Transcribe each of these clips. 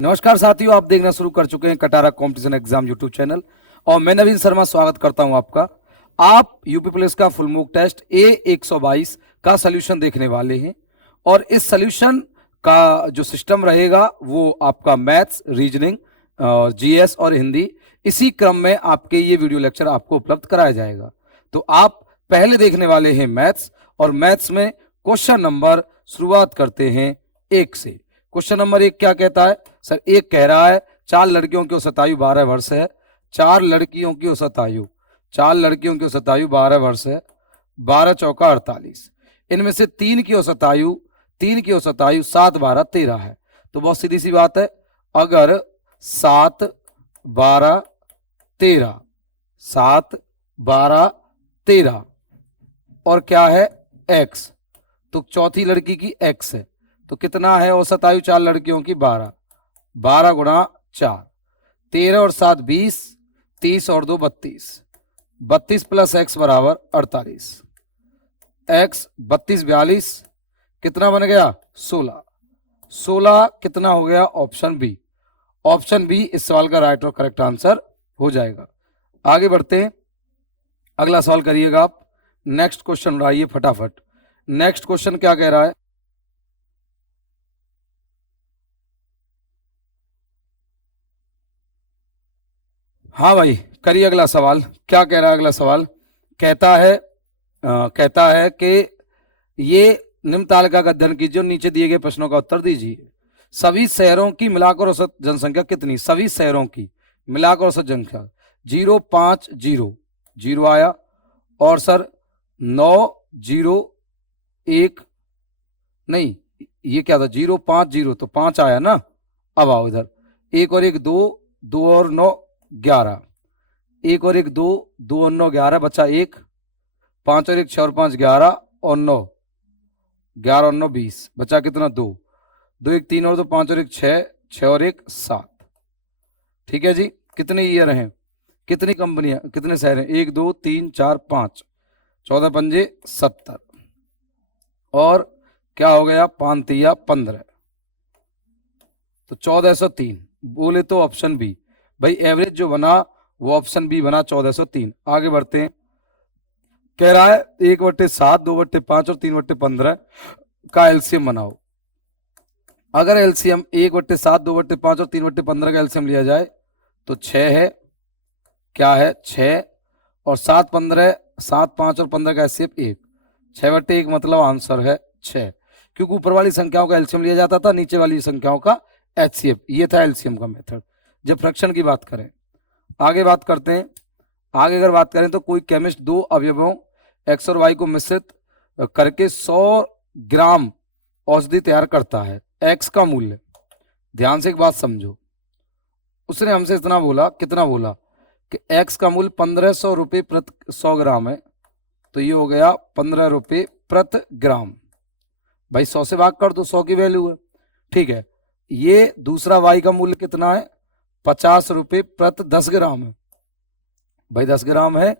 नमस्कार साथियों, आप देखना शुरू कर चुके हैं Katara competition exam YouTube channel और मैं नवीन शर्मा स्वागत करता हूं आपका। आप यूपी पुलिस का फुल मॉक टेस्ट A122 का सॉल्यूशन देखने वाले हैं और इस सॉल्यूशन का जो सिस्टम रहेगा वो आपका मैथ्स, रीजनिंग, जीएस और हिंदी, इसी क्रम में आपके ये वीडियो लेक्चर आपको उपलब्ध कराया जाएगा। तो आप पहले देखने वाले हैं मैथ्स और मैथ्स में क्वेश्चन नंबर शुरुआत करते हैं 1 से। क्वेश्चन नंबर 1 क्या कहता है सर? 1 कह रहा है 4 लड़कियों की औसत आयु 12 वर्ष है। 4 लड़कियों की औसत आयु 12 वर्ष है। 12 चौका 48। इनमें से 3 की औसत आयु 7 12 13 है। तो बहुत सीधी सी बात है, अगर 7 12 13 7 12 13 और क्या है x, तो चौथी लड़की की x है, तो कितना है औसत आयु 4 लड़कियों की? 12। 12 गुणा 4, 13 और 7 20, 30 और 2 32, 32 प्लस x बराबर 48। x 32 42 कितना बन गया? 16। 16 कितना हो गया? Option B. ऑप्शन बी इस सवाल का राइट और करेक्ट आंसर हो जाएगा। आगे बढ़ते हैं, अगला सवाल करिएगा आप। नेक्स्ट क्वेश्चन उठाइए फटाफट। नेक्स्ट क्वेश्चन क्या कह रहा है? हाँ भाई, करिए अगला सवाल। क्या कह रहा है अगला सवाल? कहता है कि ये निम्न तालिका का अध्ययन कीजिए और नीचे दिए गए प्रश्नों का उत्तर दीजिए। सभी शहरों की मिलाकर औसत जनसंख्या कितनी? सभी शहरों की मिलाकर औसत जनसंख्या 0 5 0 0 आया, और सर 9 0 1 नहीं, ये क्या था? 0 5 0 तो 5 आया ना। अब आओ इधर, 1 और 1 2, 2 और 9 11, 1 और 1 2, 2 और 9 11, बचा 1, 5 और 1 6 और 5 11 और 9 11 और 9 20, बचा कितना? 2, 2 1 3 और 2 5 और 1 6, 6 और 1 7। ठीक है जी। कितने ईयर हैं, कितनी कंपनियां, कितने शहर हैं? 1 2 3 4 5, 14 पंजे 70 और क्या हो गया? 5 तिया 15, तो 1403। बोले तो ऑप्शन बी। भाई एवरेज जो बना वो ऑप्शन बी बना, 1403। आगे बढ़ते हैं, कह रहा है 1/7, 2/5 और 3/15 का एलसीएम बनाओ। अगर एलसीएम 1/7, 2/5 और 3/15 का एलसीएम लिया जाए तो 6 है। क्या है? 6 और 7 15, 7 5 और 15 का एलसीएम 1, 6/1 मतलब आंसर है 6, क्योंकि ऊपर वाली संख्याओं का एलसीएम लिया जाता था, नीचे वाली संख्याओं का एचसीएफ। ये था एलसीएम का मेथड जब फ्रैक्शन की बात करें। आगे बात करते हैं। आगे अगर बात करें तो कोई केमिस्ट 2 अवयवों एक्स और वाई को मिश्रित करके 100 ग्राम औषधि तैयार करता है। एक्स का मूल्य, ध्यान से एक बात समझो, उसने हमसे इतना बोला, कितना बोला कि एक्स का मूल्य 1500 रुपये प्रति 100 ग्राम है, तो ये हो गया 15 रुपये प्रति ग्राम। भाई 100 से भाग कर दो, 100 की वैल्यू है। ठीक है, ये दूसरा वाई का मूल्य कितना है? 50 रुपये प्रति 10 ग्राम है। भाई 10 ग्राम है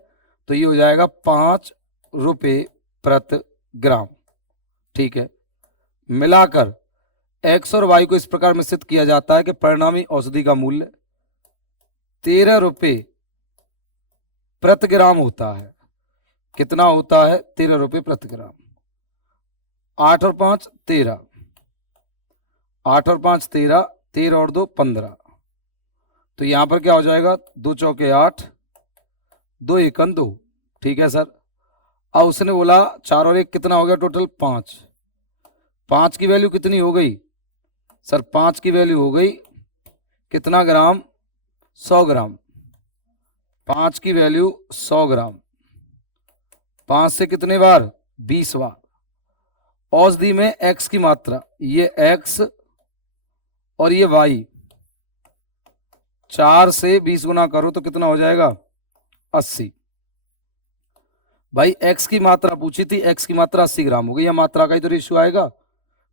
तो ये हो जाएगा 5 रुपये प्रति ग्राम। ठीक है, मिलाकर एक्स और वाई को इस प्रकार मिश्रित किया जाता है कि परिणामी औषधि का मूल्य 13 रुपये प्रति ग्राम होता है। कितना होता है? 13 रुपये प्रति ग्राम। 8 और 5 13, 8 और 5 13, 13 और 2 15, तो यहां पर क्या हो जाएगा? 2 चौके 8, 2 एकन 2। ठीक है सर। अब उसने बोला 4 और 1 कितना हो गया? टोटल 5। 5 की वैल्यू कितनी हो गई सर? 5 की वैल्यू हो गई कितना ग्राम? 100 ग्राम। 5 की वैल्यू 100 ग्राम। 5 से कितने बार? 20 बार। औषधि में x की मात्रा, ये x और ये y, 4 से 20 गुना करो तो कितना हो जाएगा? 80। भाई x की मात्रा पूछी थी, x की मात्रा 80 ग्राम हो गई, या मात्रा का ही तो रेशियो आएगा,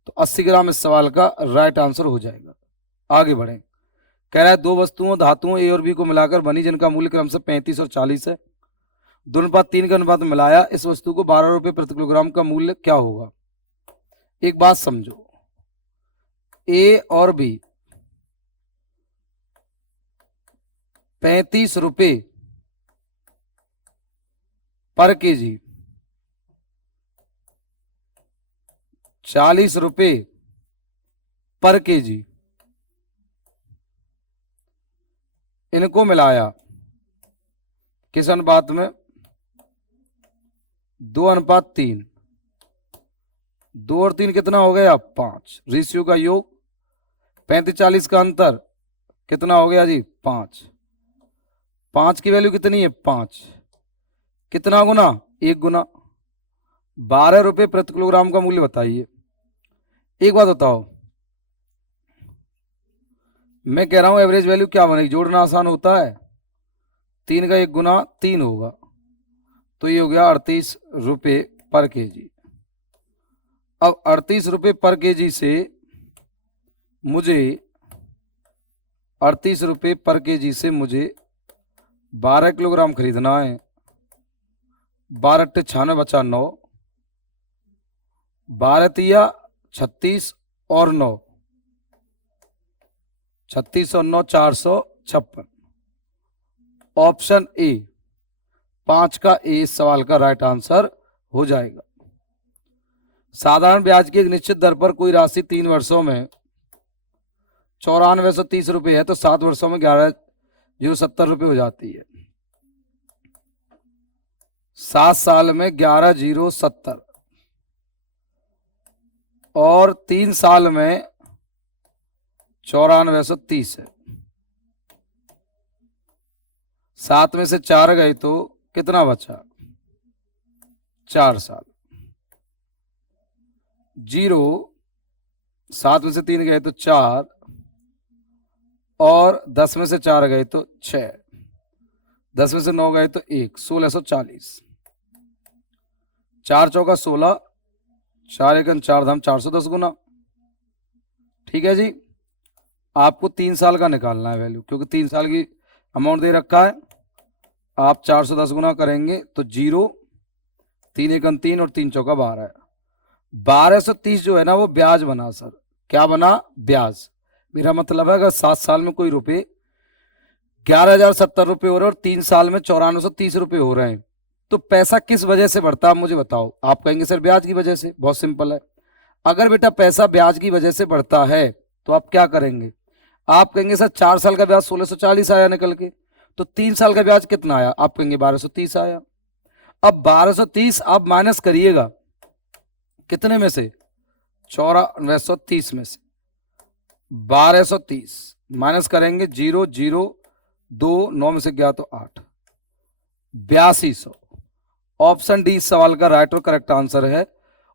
तो 80 ग्राम इस सवाल का राइट आंसर हो जाएगा। आगे बढ़ें। कह रहा है 2 वस्तुओं धातुओं ए और बी को मिलाकर बनी जिनका मूल्य क्रमशः 35 और 40 है, 2:3 का अनुपात मिलाया, इस वस्तु को 12 रुपये प्रति किलोग्राम का मूल्य क्या होगा? एक बात समझो, ए और बी ₹35 पर केजी, ₹40 पर केजी, इनको मिलाया किस अनुपात में? 2:3। 2 और 3 कितना हो गया? 5। रेशियो का योग 35-40 का अंतर कितना हो गया जी? 5। 5 की वैल्यू कितनी है? 5। कितना गुना? 1 गुना। ₹12 प्रति किलोग्राम का मूल्य बताइए। एक बात बताओ, मैं कह रहा हूं एवरेज वैल्यू क्या बनेगी? जोड़ना आसान होता है। 3 का 1 गुना 3 होगा, तो ये हो गया ₹38 पर केजी। अब ₹38 पर केजी से मुझे 12 किलोग्राम खरीदना है। 12 × 96 बचा 9, 12 तिया 36 और 9, 36 और 9 456। ऑप्शन ए 5 का ए इस सवाल का राइट आंसर हो जाएगा। साधारण ब्याज की एक निश्चित दर पर कोई राशि 3 वर्षों में ₹9430 है, तो 7 वर्षों में 11,070 हो जाती है। 7 साल में 11,070 और 3 साल में 9430 है। 7 में से 4 गए तो कितना बचा? 4 साल। 0, 7 में से 3 गए तो 4 और 10 में से 4 गए तो 6, 10 में से 9 गए तो 1, 1640। 4 चौका 16, 4 एकम 4 धाम 410 गुना। ठीक है जी। आपको 3 साल का निकालना है वैल्यू, क्योंकि 3 साल की अमाउंट दे रखा है। आप 410 गुना करेंगे तो 0, 3 एकम 3 और 3 चौका 12। 1230 जो है ना वो ब्याज बना सर। क्या बना? ब्याज। मेरा मतलब है अगर 7 साल में कोई रुपए 11,070 हो रहे हैं और 3 साल में 9430 हो रहे हैं, तो पैसा किस वजह से बढ़ता है मुझे बताओ। आप कहेंगे सर ब्याज की वजह से। बहुत सिंपल है। अगर बेटा पैसा ब्याज की वजह से बढ़ता है तो आप क्या करेंगे? आप कहेंगे सर 4 साल का ब्याज 1640 आया निकल के, तो 3 साल का ब्याज कितना आया? आप कहेंगे 1230 आया। अब 1230 आप माइनस करिएगा कितने में से? 9430 में से 1230 माइनस करेंगे 0 0 2, 9 में से गया तो 8, 8200। ऑप्शन डी इस सवाल का राइट और करेक्ट आंसर है।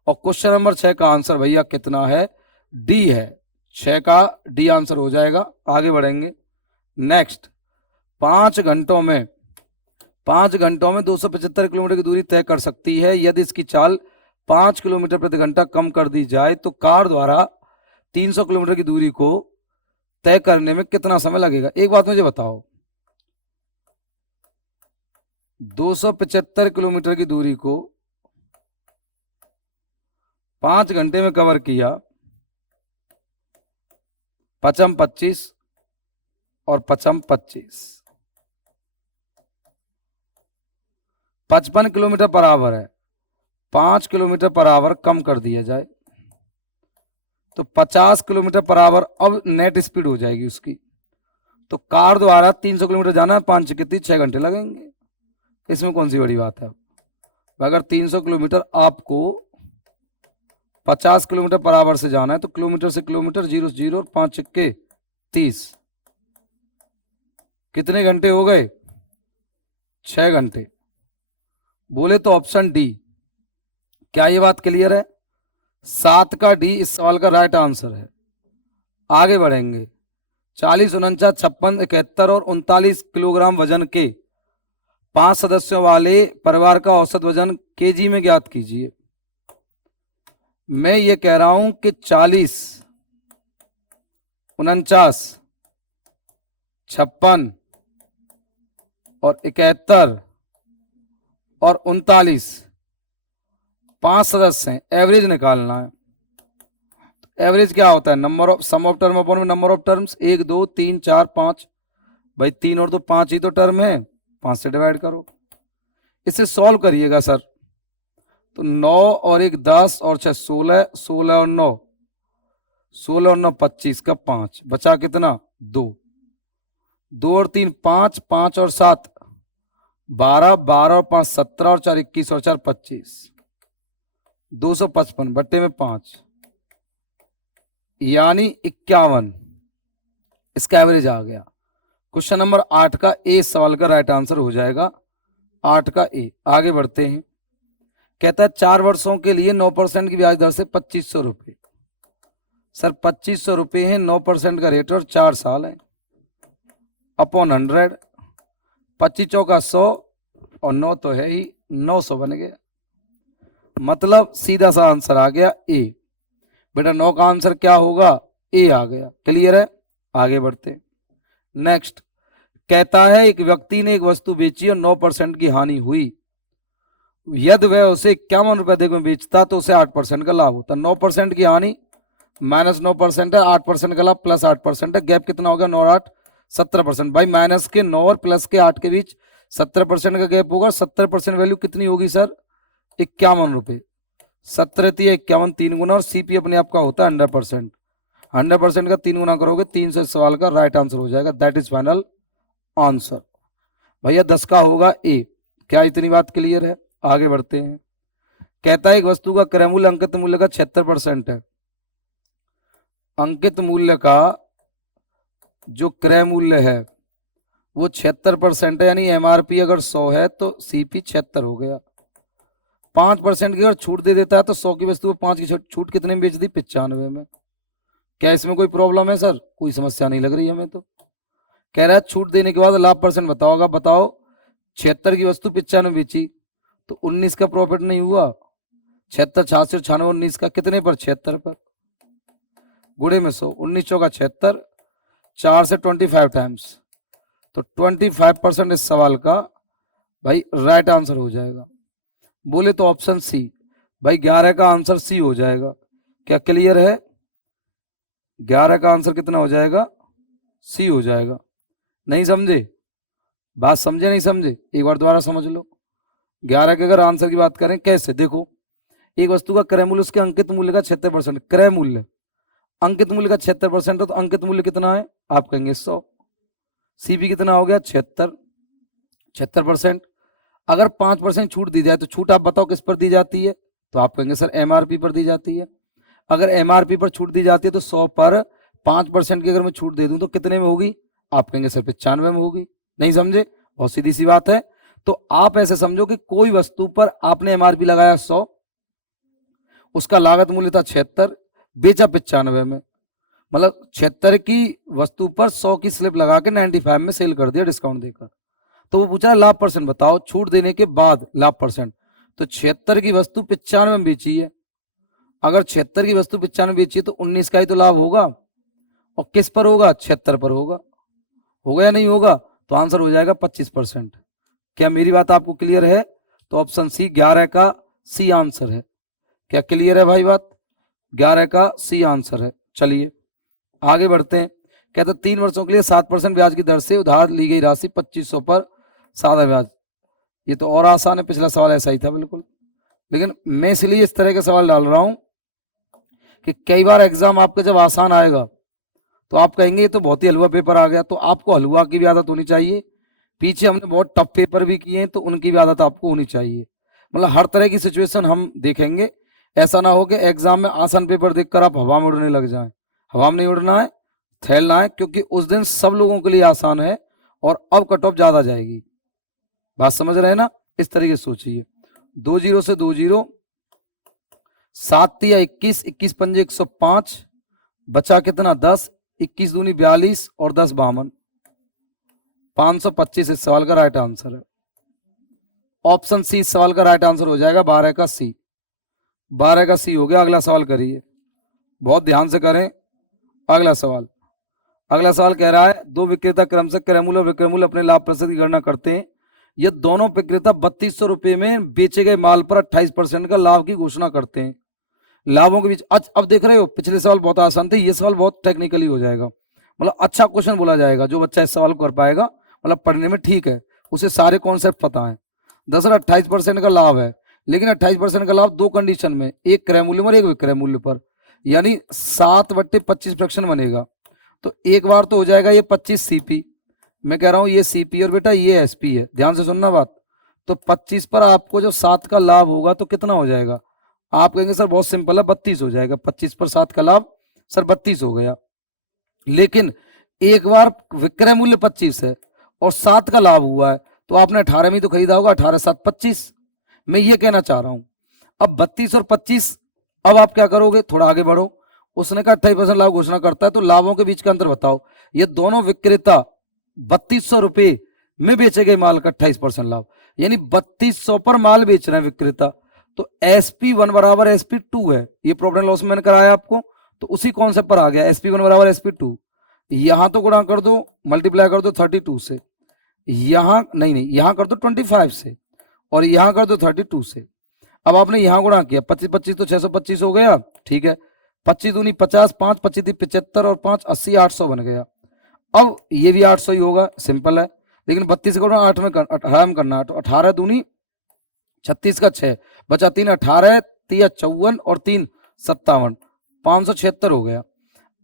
और क्वेश्चन नंबर 6 का आंसर भैया कितना है? डी है। 6 का डी आंसर हो जाएगा। आगे बढ़ेंगे। नेक्स्ट, 5 घंटों में 275 किलोमीटर की दूरी तय कर सकती है। यदि इसकी चाल 5 किलोमीटर प्रति घंटा कम कर दी जाए तो कार द्वारा 300 किलोमीटर की दूरी को तय करने में कितना समय लगेगा? एक बात मुझे बताओ, 275 किलोमीटर की दूरी को 5 घंटे में कवर किया, 5 25 और 5 25, 55 किलोमीटर पर आवर है। 5 किलोमीटर पर आवर कम कर दिया जाए तो 50 किलोमीटर पर आवर अब नेट स्पीड हो जाएगी उसकी। तो कार द्वारा 300 किलोमीटर जाना है, 5 कितनी 6 घंटे लगेंगे। इसमें कौन सी बड़ी बात है? अगर 300 किलोमीटर आपको 50 किलोमीटर पर आवर से जाना है तो किलोमीटर से किलोमीटर 0 0 और 5 छक्के 30, कितने घंटे हो गए? 6 घंटे। बोले तो ऑप्शन डी। क्या ये बात क्लियर है? 7 का डी इस सवाल का राइट आंसर है। आगे बढ़ेंगे। 40, 49, 56, 71 और 39 किलोग्राम वजन के 5 सदस्यों वाले परिवार का औसत वजन केजी में ज्ञात कीजिए। मैं ये कह रहा हूं कि 40, 49, 56 और 71 और 39 5 सदस्य हैं। एवरेज निकालना है। एवरेज क्या होता है? Number of sum of term upon number of terms. 1 2 3 4 5 भाई 3 और 2 5 ही तो टर्म है, 5 से डिवाइड करो। इसे सॉल्व करिएगा सर, तो 9 और 1 10 और 6 16, 16 और 9 16 और 9 25 का 5 बचा कितना 2, 2 और 3 5, 5 और 7 12, 12 और 5 17 और 4 21 और 4 25, 255 बट्टे में 5 यानी 51, इसका एवरेज आ गया। क्वेश्चन नंबर 8 का ए सवाल का राइट आंसर हो जाएगा 8 का ए। आगे बढ़ते हैं, कहता है 4 वर्षों के लिए 9% की ब्याज दर से 2500 रुपये। सर 2500 रुपये है, 9% का रेट और 4 साल है, अपॉन 100, 25 चौका 100 और 9 तो है ही, 900 बन गया। मतलब सीधा सा आंसर आ गया ए। बेटा 9 का आंसर क्या होगा, ए आ गया। क्लियर है, आगे बढ़ते हैं। नेक्स्ट कहता है एक व्यक्ति ने एक वस्तु बेची और 9% की हानि हुई। यदि वह उसे 51 रुपए में बेचता तो उसे 8% का लाभ होता। 9% की हानि माइनस 9% है, 8% का लाभ प्लस 8% है। गैप कितना हो गया, 9 और 8 17%। भाई माइनस के 9 और प्लस के 8 के बीच 17% का गैप होगा। 17% वैल्यू कितनी होगी सर, 51 रुपए। 17 51 3 गुना, और सीपी अपने आप का होता है 100%। 100% का 3 गुना करोगे 3 से सवाल का राइट आंसर हो जाएगा। That is final answer. भैया 10 का होगा ए। क्या इतनी बात क्लियर है, आगे बढ़ते हैं। कहता है एक वस्तु का क्रय मूल्य अंकित मूल्य का 76% है। अंकित मूल्य का जो क्रय मूल्य है वो 76% है, यानी एमआरपी अगर 100 है तो सीपी 76 हो गया। 5% की अगर छूट दे देता है तो 100 की वस्तु पर 5 की छूट कितने में बेच दी, 95 में। क्या इसमें कोई प्रॉब्लम है सर, कोई समस्या नहीं लग रही हमें तो। कह रहा है छूट देने के बाद लाभ परसेंट बताओगा। बताओ 76 की वस्तु 95 बेची तो 19 का प्रॉफिट नहीं हुआ। 76 86 96 19 का कितने पर, 76 पर, गुड़े में 100, 19 चौका 76, 4 से 25 टाइम्स, तो 25% इस सवाल का भाई राइट आंसर हो जाएगा। बोले तो ऑप्शन सी। भाई 11 का आंसर सी हो जाएगा। क्या क्लियर है, 11 का आंसर कितना हो जाएगा, सी हो जाएगा। नहीं समझे बात, समझे नहीं समझे, एक बार दोबारा समझ लो। 11 के अगर आंसर की बात करें कैसे, देखो एक वस्तु का क्रय मूल्य उसके अंकित मूल्य का 76%, क्रय मूल्य अंकित मूल्य का 76% है तो अंकित मूल्य कितना है, आप कहेंगे 100। सीपी कितना हो गया, 76%। अगर 5% छूट दी जाए तो छूट आप बताओ किस पर दी जाती है, तो आप कहेंगे सर एमआरपी पर दी जाती है। अगर एमआरपी पर छूट दी जाती है तो 100 पर 5% की अगर मैं छूट दे दूं तो कितने में होगी, आप कहेंगे सर 95 में होगी। नहीं समझे, बहुत सीधी सी बात है। तो आप ऐसे समझो कि कोई वस्तु पर आपने एमआरपी लगाया 100, उसका लागत मूल्य था 76, बेचा 95 में, मतलब 76 की वस्तु पर 100 की स्लिप लगा के 95 में सेल कर दिया डिस्काउंट देकर। तो वो पूछा लाभ परसेंट बताओ छूट देने के बाद लाभ परसेंट। तो 76 की वस्तु 95 में बेची है, अगर 76 की वस्तु 95 बेची है तो 19 का ही तो लाभ होगा, और किस पर होगा, 76 पर होगा या नहीं होगा, तो आंसर हो जाएगा 25%। क्या मेरी बात आपको क्लियर है, तो ऑप्शन सी 11 का सी आंसर है। क्या क्लियर है भाई बात, 11 का सी आंसर है। चलिए आगे बढ़ते हैं। कहते 3 वर्षों के लिए 7% ब्याज की दर से उधार ली गई राशि 2500 पर सादा ब्याज। ये तो और आसान है, पिछला सवाल ऐसा ही था बिल्कुल, लेकिन मैं इसलिए इस तरह के सवाल डाल रहा हूं कि कई बार एग्जाम आपका जब आसान आएगा तो आप कहेंगे ये तो बहुत ही हलवा पेपर आ गया, तो आपको हलवा की भी आदत होनी चाहिए। पीछे हमने बहुत टफ पेपर भी किए हैं तो उनकी भी आदत आपको होनी चाहिए। मतलब हर तरह की सिचुएशन हम देखेंगे, ऐसा ना हो कि एग्जाम में आसान पेपर देखकर आप हवा में उड़ने लग जाएं। हवा में नहीं उड़ना है, फैलना है, क्योंकि उस दिन सब लोगों के लिए आसान है और अब कट ऑफ ज्यादा जाएगी। बात समझ रहे हैं ना, इस तरीके से सोचिए। 2 0 से 2 0, 7 तिया 21, 21 पंजे 105, बचा कितना 10, 21 दूनी 42 और 10 52, 525 इस सवाल का राइट आंसर है। ऑप्शन सी इस सवाल का राइट आंसर हो जाएगा, 12 का सी। 12 का सी हो गया। अगला सवाल करिए, बहुत ध्यान से करें। अगला सवाल कह रहा है दो विक्रेता क्रमशः क्रय मूल्य और विक्रय मूल्य अपने लाभ प्रतिशत की गणना करते हैं। ये दोनों विक्रेता 3200 रुपए में बेचे गए माल पर 28% का लाभ की घोषणा करते हैं। लाभों के बीच अब देख रहे हो, पिछले सवाल बहुत आसान थे, ये सवाल बहुत टेक्निकली हो जाएगा। मतलब अच्छा क्वेश्चन बोला जाएगा, जो बच्चा इस सवाल को कर पाएगा मतलब पढ़ने में ठीक है, उसे सारे कॉन्सेप्ट पता है। दरअसल 28% का लाभ है, लेकिन 28% का लाभ दो कंडीशन में, एक क्रय मूल्य पर एक विक्रय मूल्य पर, यानी 7/25 फ्रैक्शन बनेगा। तो एक बार तो हो जाएगा ये 25 सीपी, मैं कह रहा हूं ये सीपी और बेटा ये एसपी है, ध्यान से सुनना बात। तो 25 पर आपको जो 7 का लाभ होगा तो कितना हो जाएगा, आप कहेंगे सर बहुत सिंपल है 32 हो जाएगा, 25 पर 7 का लाभ सर 32 हो गया। लेकिन एक बार विक्रय मूल्य 25 है और 7 का लाभ हुआ है, तो आपने 18 में तो खरीदा होगा, 18 7 25। मैं ये कहना चाह रहा हूं अब 32 और 25, अब आप क्या करोगे, थोड़ा आगे बढ़ो। उसने कहा 28% लाभ घोषणा करता है, तो लाभों के बीच का अंतर बताओ। ये दोनों विक्रेता 3200 रुपए में बेचे गए माल का 28% लाभ, यानी 3200 पर माल बेच रहे हैं विक्रेता। तो SP1 बराबर SP2 है, ये प्रॉफिट एंड लॉस मैंने कराया आपको, तो उसी कॉन्सेप्ट पर आ गया SP1 बराबर SP2। यहां तो गुणा कर दो, मल्टीप्लाई कर दो 32 से, यहां नहीं यहां कर दो 25 से, और यहां कर दो 32 से। अब आपने यहां गुणा किया 25 25 तो 625 हो गया, ठीक है। 25 दूनी 50, 5 25 75 और 5 80, 800 बन गया। अब ये भी 800 ही होगा, सिंपल है। लेकिन 32 को 8 में 18 में करना है, तो 18 दूनी 36 का 6 बचा 3 18 3 54 और 3 57, 576 हो गया।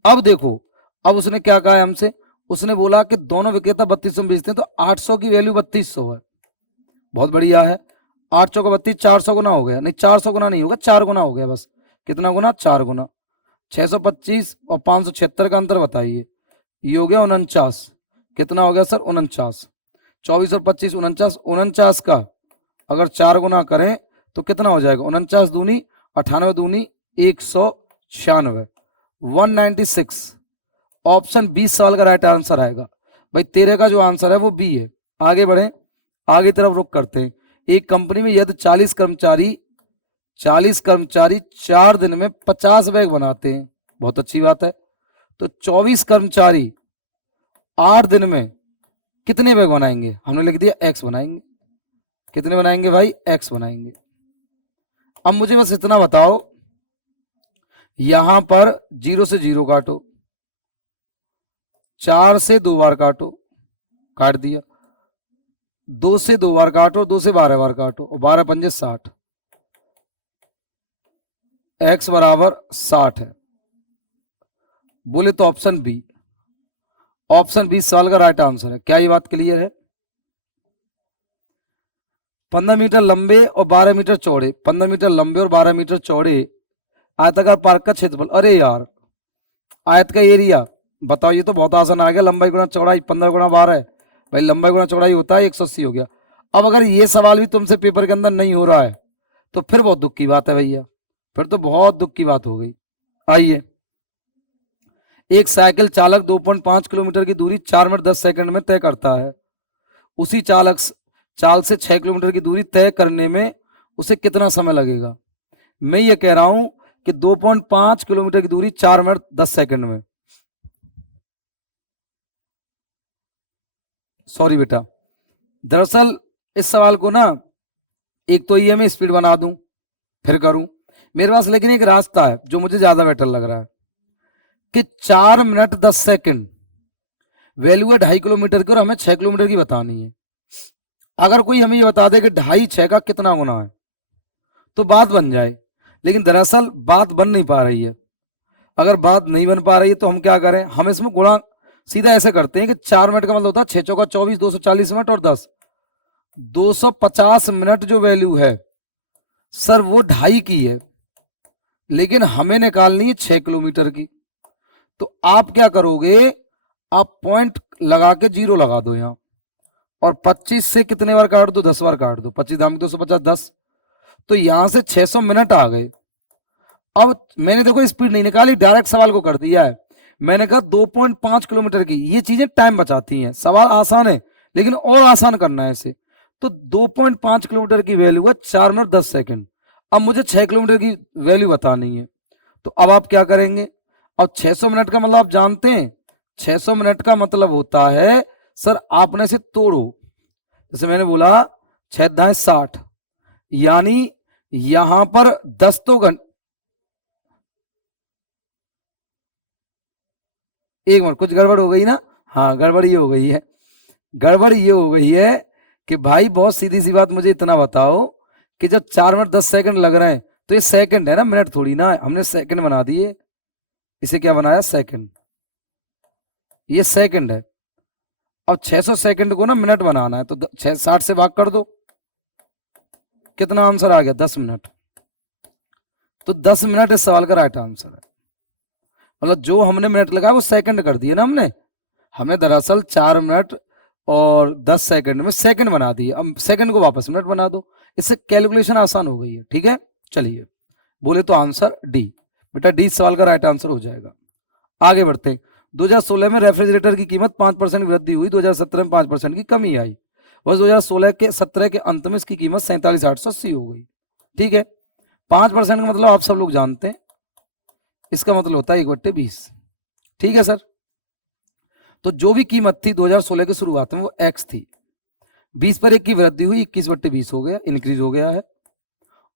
अब देखो, अब उसने क्या कहा है हमसे, उसने बोला कि दोनों विक्रेता 3200 में बेचते हैं, तो 800 की वैल्यू 3200 है, बहुत बढ़िया है। 800 का 32 400 गुना हो गया, नहीं 400 गुना नहीं होगा, 4 गुना हो गया बस। कितना गुना, 4 गुना। 625 और 576 का अंतर बताइए, ये हो गया 49, कितना हो गया सर 49। 24 और 25 49, 49 का अगर 4 गुना करें तो कितना हो जाएगा, 49 दूनी 98 दूनी 196, 196। ऑप्शन 20 सवाल का राइट आंसर आएगा। भाई तेरे का जो आंसर है वो बी है। आगे बढ़े, आगे तरफ रुक करते हैं। एक कंपनी में यदि 40 कर्मचारी 4 दिन में 50 बैग बनाते हैं, बहुत अच्छी बात है, तो 24 कर्मचारी 8 दिन में कितने बैग बनाएंगे, हमने लिख दिया एक्स बनाएंगे। कितने बनाएंगे भाई, एक्स बनाएंगे। अब मुझे बस इतना बताओ, यहां पर 0 से 0 काटो, 4 से 2 बार काटो, काट दिया। 2 से 2 बार काटो, 2 से 12 बार काटो, और 12 पंजे 60, एक्स बराबर 60 है। बोले तो ऑप्शन बी, ऑप्शन बी सवाल का राइट आंसर है। क्या ये बात क्लियर है? 15 मीटर लंबे और 12 मीटर चौड़े, 15 मीटर लंबे और 12 मीटर चौड़े आयताकार पार्क का क्षेत्रफल। अरे यार, आयत का एरिया बताओ, ये तो बहुत आसान आ गया। लंबाई गुणा चौड़ाई 15 गुणा 12, भाई लंबाई गुणा चौड़ाई होता है 180 हो गया। अब अगर ये सवाल भी तुमसे पेपर के अंदर नहीं हो रहा है तो फिर बहुत दुख की बात है भैया, फिर तो बहुत दुख की बात हो गई। आइए, एक साइकिल चालक 2.5 किलोमीटर की दूरी 4 मिनट 10 सेकंड में तय करता है। उसी चाल से 6 किलोमीटर की दूरी तय करने में उसे कितना समय लगेगा? मैं ये कह रहा हूं कि 2.5 किलोमीटर की दूरी 4 मिनट 10 सेकंड में, सॉरी बेटा, दरअसल इस सवाल को ना एक तो ये मैं स्पीड बना दूं फिर करूं मेरे पास, लेकिन एक रास्ता है जो मुझे ज्यादा बेटर लग रहा है कि 4 मिनट 10 सेकंड वैल्यू है 2.5 किलोमीटर की और हमें 6 किलोमीटर की बतानी है। अगर कोई हमें ये बता दे कि 2.5 6 का कितना गुना है तो बात बन जाए, लेकिन दरअसल बात बन नहीं पा रही है। अगर बात नहीं बन पा रही है तो हम क्या करें, हम इसमें गुणा सीधा ऐसे करते हैं कि 4 मिनट का मतलब होता है 6 चौका 24, 240 मिनट और 10, 250 मिनट जो वैल्यू है सर वो 2.5 की है, लेकिन हमें निकालनी है 6 किलोमीटर की। तो आप क्या करोगे, आप पॉइंट लगा के 0 लगा दो यहां, और 25 से कितने बार काट दो, 10 बार काट दो, 25 धाम 250 10, तो यहां से 600 मिनट आ गए। अब मैंने देखो स्पीड नहीं निकाली, डायरेक्ट सवाल को कर दिया है। मैंने कहा 2.5 किलोमीटर की, ये चीजें टाइम बचाती हैं। सवाल आसान है लेकिन और आसान करना है इसे। तो 2.5 किलोमीटर की वैल्यू है 4 मिनट 10 सेकंड। अब मुझे 6 किलोमीटर की वैल्यू बतानी है, तो अब आप क्या करेंगे, अब 600 मिनट का मतलब आप जानते हैं, 600 मिनट का मतलब होता है सर आपने से तोड़ो, जैसे मैंने बोला 6 दाएं 60, यानी यहां पर 10 तो एक मिनट, कुछ गड़बड़ हो गई ना? हाँ, गड़बड़ ये हो गई है, गड़बड़ ये हो गई है कि भाई बहुत सीधी सी बात, मुझे इतना बताओ कि जब 4 मिनट 10 सेकंड लग रहे हैं तो ये सेकंड है ना, मिनट थोड़ी ना है। हमने सेकंड बना दिए, इसे क्या बनाया? सेकंड। ये सेकंड है। अब 600 सेकंड को ना मिनट बनाना है, तो 60 से भाग कर दो, कितना आंसर आ गया? 10 मिनट। तो 10 मिनट इस सवाल का राइट आंसर है। मतलब जो हमने मिनट लगाया वो सेकंड कर दिए ना हमने। हमें दरअसल 4 मिनट और 10 सेकंड में सेकंड बना दिए, अब सेकंड को वापस मिनट बना दो, इससे कैलकुलेशन आसान हो गई है। ठीक है, चलिए, बोले तो आंसर डी। बेटा डी सवाल का राइट आंसर हो जाएगा। आगे बढ़ते हैं। 2016 में रेफ्रिजरेटर की कीमत 5% वृद्धि हुई, 2017 में 5% की कमी आई, वर्ष 2016 के 17 के अंत में इसकी कीमत 47,880 हो गई। ठीक है, 5% का मतलब आप सब लोग जानते हैं, इसका मतलब होता है 1/20। ठीक है सर, तो जो भी कीमत थी 2016 की शुरुआत में वो x थी, 20 पर 1 की वृद्धि हुई, 21/20 हो गया, इंक्रीज हो गया है।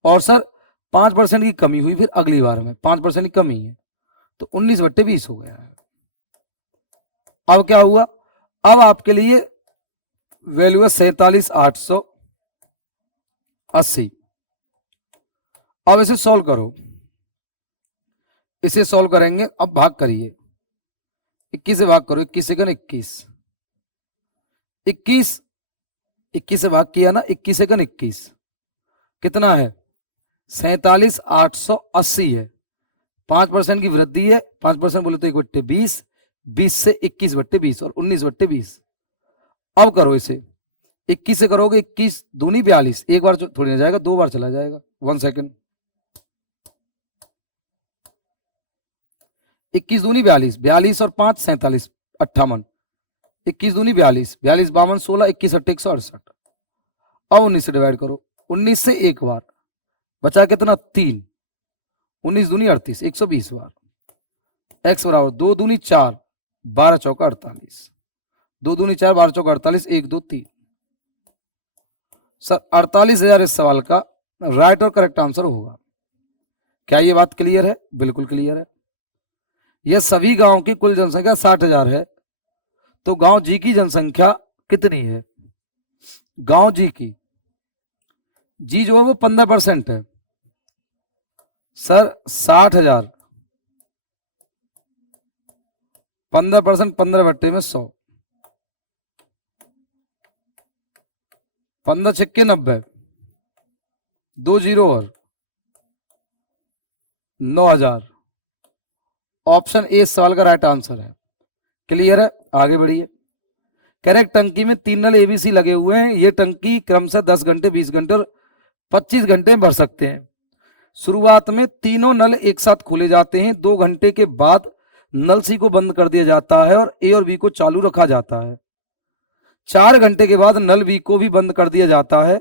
और सर 5% की कमी हुई फिर अगली बार में, 5% की कमी है तो 19/20 हो गया है। अब क्या हुआ? अब आपके लिए वैल्यू है 47,880। अब इसे सॉल्व करो, इसे सॉल्व करेंगे। अब भाग करिए, 21 से भाग करो, 21 सेकंड 21, 21 21 से भाग किया ना, 21 सेकंड 21 कितना है? 47,880 है। 5% की वृद्धि है, 5% बोले तो 1/20, 20 से 21/20 और 19/20। अब करो इसे, 21 से करोगे 21 दूनी 42, एक बार थोड़ी ना जाएगा, 2 बार चला जाएगा। 1 सेकंड, 21 दूनी 42, 42 और 5 47, 58, 21 दूनी 42, 42 52 16, 21 8 168। अब 19 से डिवाइड करो, 19 से एक बार बचा कितना? 3, 19 दूनी 38, 120 बार। x बराबर 2 दूनी 4, 12 चौका 48, 2 दूनी 4, 12 चौका 48, 1 2 3। सर 48,000 इस सवाल का राइट और करेक्ट आंसर होगा। क्या ये बात क्लियर है? बिल्कुल क्लियर है। यह सभी गांव की कुल जनसंख्या 60,000 है, तो गांव जी की जनसंख्या कितनी है? गांव जी की, जी जो है वो 15% है। सर 60,000, 15%, 15/100, 15 छक्के 90, 2 जीरो और 9,000। ऑप्शन ए सवाल का राइट आंसर है। क्लियर है? आगे बढ़िए। करेक्ट, टंकी में 3 नल एबीसी लगे हुए हैं, ये टंकी क्रमशः 10 घंटे, 20 घंटे और 25 घंटे में भर सकते हैं। शुरुआत में तीनों नल एक साथ खोले जाते हैं, 2 घंटे के बाद नल सी को बंद कर दिया जाता है और ए और बी को चालू रखा जाता है। 4 घंटे के बाद नल बी को भी बंद कर दिया जाता है।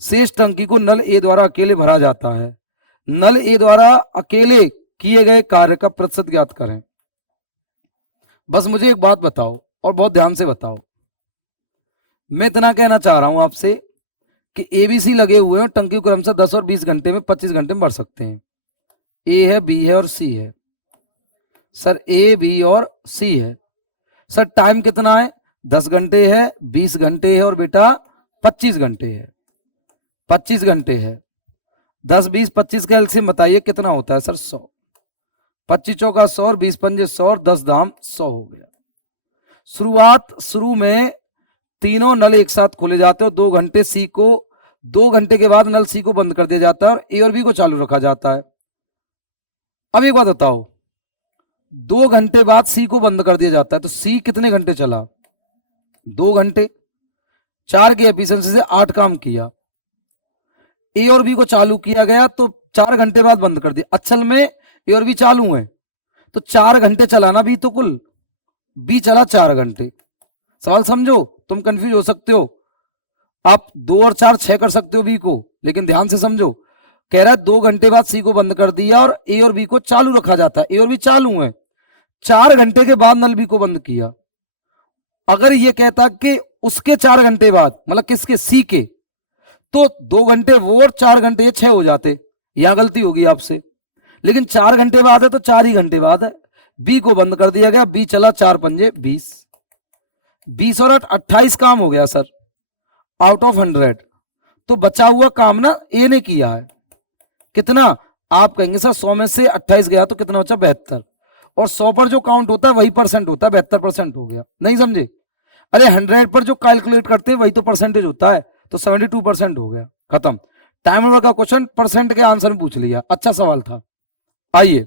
शेष टंकी को नल ए द्वारा अकेले भरा जाता है। नल ए द्वारा अकेले किए गए कार्य का प्रतिशत ज्ञात करें। बस मुझे एक बात बताओ और बहुत ध्यान से बताओ, मैं इतना कहना चाह रहा हूं आपसे कि एबीसी लगे हुए हैं, टंकी क्रमशः 10 और 20 घंटे में, 25 घंटे में भर सकते हैं। ए है, बी है और सी है। सर ए, बी और सी है। सर टाइम कितना है? 10 घंटे है, 20 घंटे है और बेटा 25 घंटे है। 25 घंटे है। 10 20 25 का एलसीएम बताइए कितना होता है? सर 100। 25 चौका 100 और 20 पंजे 100 और 10 दाम 100 हो गया। शुरू में तीनों नल एक साथ खोले जाते हैं, 2 घंटे सी को, 2 घंटे के बाद नल सी को बंद कर दिया जाता है और ए और बी को चालू रखा जाता है। अब एक बात बताओ, 2 घंटे बाद सी को बंद कर दिया जाता है तो सी कितने घंटे चला? 2 घंटे। 4 की एफिशिएंसी से 8 काम किया। ए और बी को चालू किया गया तो 4 घंटे बाद बंद कर दिया। असल में ए और बी चालू है तो 4 घंटे चलाना, बी तो कुल बी चला 4 घंटे। सवाल समझो, तुम कंफ्यूज हो सकते हो, आप 2 और 4 6 कर सकते हो बी को, लेकिन ध्यान से समझो। कह रहा है 2 घंटे बाद सी को बंद कर दिया और ए और बी को चालू रखा जाता है। ए और बी चालू है, 4 घंटे के बाद नल बी को बंद किया। अगर ये कहता कि उसके 4 घंटे बाद, मतलब किसके? सी के, तो 2 घंटे वो और 4 घंटे ये 6 हो जाते। यहां गलती होगी आपसे, लेकिन 4 घंटे बाद है तो 4 ही घंटे बाद है। बी को बंद कर दिया गया, बी चला 4 पंजे 20, 20 और 8 28 काम हो गया सर आउट ऑफ 100। तो बचा हुआ काम ना ए ने किया है, कितना? आप कहेंगे सर 100 में से 28 गया तो कितना बचा? 72। और 100 पर जो काउंट होता है वही परसेंट होता है, 72% हो गया। नहीं समझे? अरे 100 पर जो कैलकुलेट करते हैं वही तो परसेंटेज होता है, तो 72% हो गया, खत्म। टाइमर का क्वेश्चन परसेंट के आंसर में पूछ लिया, अच्छा सवाल था। आइए,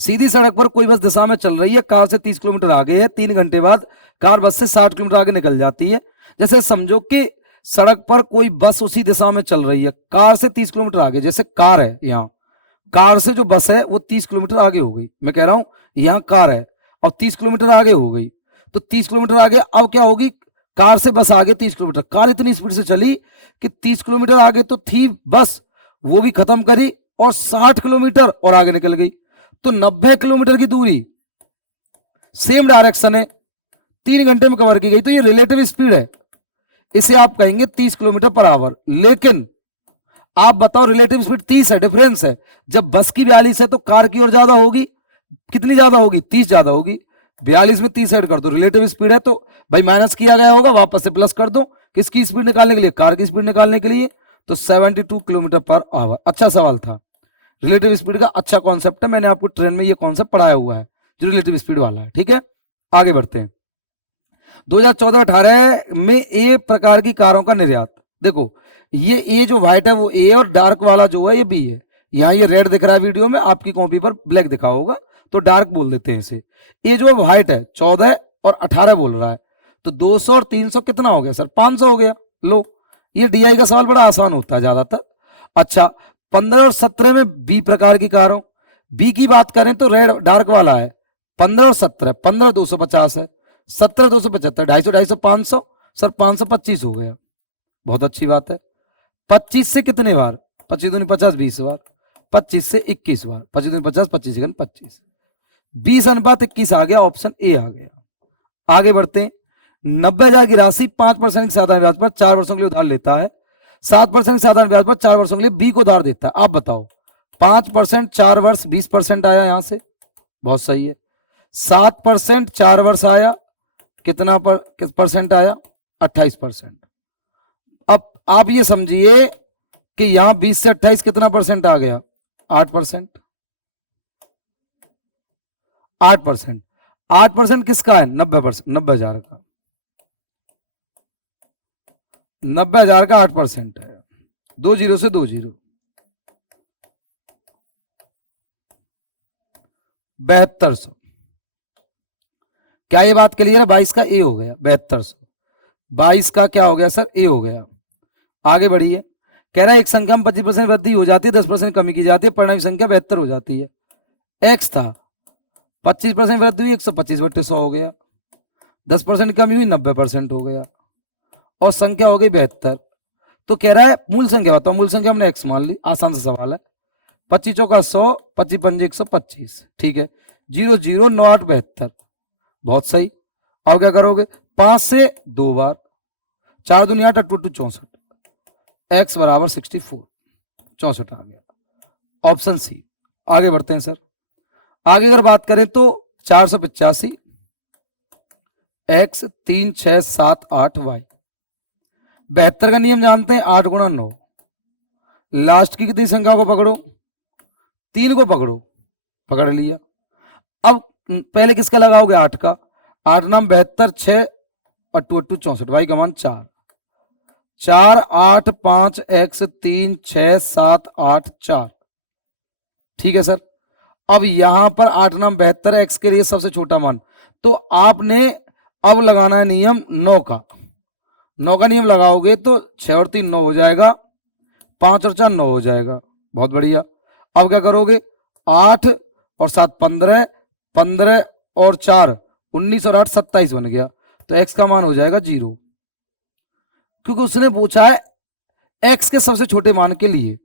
सीधी सड़क पर कोई बस दिशा में चल रही है, कार से 30 किलोमीटर आगे है, 3 घंटे बाद कार बस से 60 किलोमीटर आगे निकल जाती है। जैसे समझो कि सड़क पर कोई बस उसी दिशा में चल रही है, कार से 30 किलोमीटर आगे, जैसे कार है यहाँ, कार से जो बस है वो 30 किलोमीटर आगे हो गई, मैं कह रहा हूं यहाँ कार है और 30 किलोमीटर आगे हो गई, तो 30 किलोमीटर आगे अब क्या होगी? कार से बस आगे 30 किलोमीटर, कार इतनी स्पीड से चली कि 30 किलोमीटर आगे तो थी बस, वो भी खत्म करी और 60 किलोमीटर और आगे निकल गई, तो 90 किलोमीटर की दूरी सेम डायरेक्शन है, 3 घंटे में कवर की गई, तो ये रिलेटिव स्पीड है, इसे आप कहेंगे 30 किलोमीटर पर आवर। लेकिन आप बताओ रिलेटिव स्पीड 30 है, डिफरेंस है, जब बस की 42 है तो कार की ओर ज्यादा होगी, कितनी ज्यादा होगी? 30 ज्यादा होगी। 42 में 30 ऐड कर दो, रिलेटिव स्पीड है तो भाई माइनस किया गया होगा, वापस से प्लस कर दो, किसकी स्पीड निकालने के लिए? कार की स्पीड निकालने के लिए, तो 72 किलोमीटर पर आवर। अच्छा सवाल था, रिलेटिव स्पीड का अच्छा कॉन्सेप्ट है, मैंने आपको ट्रेन में ये कॉन्सेप्ट पढ़ाया हुआ है जो रिलेटिव स्पीड वाला है, ठीक है। आगे बढ़ते हैं। 2014-18 में ए प्रकार की कारों का निर्यात, देखो ये ए जो व्हाइट है वो ए, और डार्क वाला जो है ये बी है। यहाँ ये रेड दिख रहा है वीडियो में, आपकी कॉपी पर ब्लैक दिखा होगा, तो डार्क बोल देते हैं इसे। ये जो व्हाइट है 14 और 18 बोल रहा है, तो 200 और 300 कितना हो गया सर? 500 हो गया। लो, ये डीआई का सवाल बड़ा आसान होता है ज्यादातर। अच्छा, 15 और 17 में बी प्रकार की कारों, बी की बात करें तो रेड डार्क वाला है 15 और 17, 15 250 है, 17 275, 250 250 500 सर, 525 हो गया, बहुत अच्छी बात है। 25 से कितने बार? 25 दूनी 50, 20 बार, 25 से 21 बार, 25 दूनी 50, 25 सेकंड 25, 20:21 आ गया, ऑप्शन ए आ गया। आगे बढ़ते हैं। 90,000 की राशि 5% के साधारण ब्याज पर 4 वर्षों के लिए उधार लेता है, 7% के साधारण ब्याज पर 4 वर्षों के लिए बी को उधार देता है। आप बताओ, 5% 4 वर्ष 20% आया यहां से, बहुत सही है। 7% 4 वर्ष आया, कितना परसेंट आया? 28%। अब आप ये समझिए कि यहां 20 से 28 कितना परसेंट आ गया? 8%। 8%, 8% किसका है? 90%, 90,000 का, 90,000 का 8% है, 2 जीरो से 2 जीरो, 7200। क्या ये बात क्लियर है? 22 का ए हो गया 7200, 22 का क्या हो गया सर? ए हो गया। आगे बढ़िए, कह रहा है एक संख्या में 25% वृद्धि हो जाती है, 10% कमी की जाती है, परिणामी संख्या 72 हो जाती है। एक्स था, 25% वृद्धि हुई 125/100 हो गया, 10% कमी हुई 90% हो गया, और संख्या हो गई 72। तो कह रहा है मूल संख्या बताओ, मूल संख्या हमने एक्स मान ली, आसान सा सवाल है। 25 चौका 100, 25 पंजे 125, ठीक है, 0 0 9 8 72, बहुत सही। अब क्या करोगे? 5 से 2 बार, 4 दूनी 8 8 64, एक्स बराबर 64, 64 आ गया, ऑप्शन सी। आगे बढ़ते हैं सर। आगे अगर बात करें तो 485 एक्स 3 6 7 8 वाई, 72 का नियम जानते हैं, 8 गुणा 9, लास्ट की कितनी संख्या को पकड़ो? 3 को पकड़ो, पकड़ लिया। अब पहले किसका लगाओगे? 8 का, 8 नाम 72, 6 अट्टू 64, वाई का मान 4, 4 8 5 एक्स 3 6 7 8 4, ठीक है सर। अब यहां पर 8 नाम 72 एक्स के लिए सबसे छोटा मान, तो आपने अब लगाना है नियम 9 का, 9 का नियम लगाओगे तो 6 और 3 9 हो जाएगा, 5 और 4 9 हो जाएगा, बहुत बढ़िया। अब क्या करोगे? 8 और 7 15, 15 और 4 19 और 8 27 बन गया, तो x का मान हो जाएगा 0, क्योंकि उसने पूछा है x के सबसे छोटे मान के लिए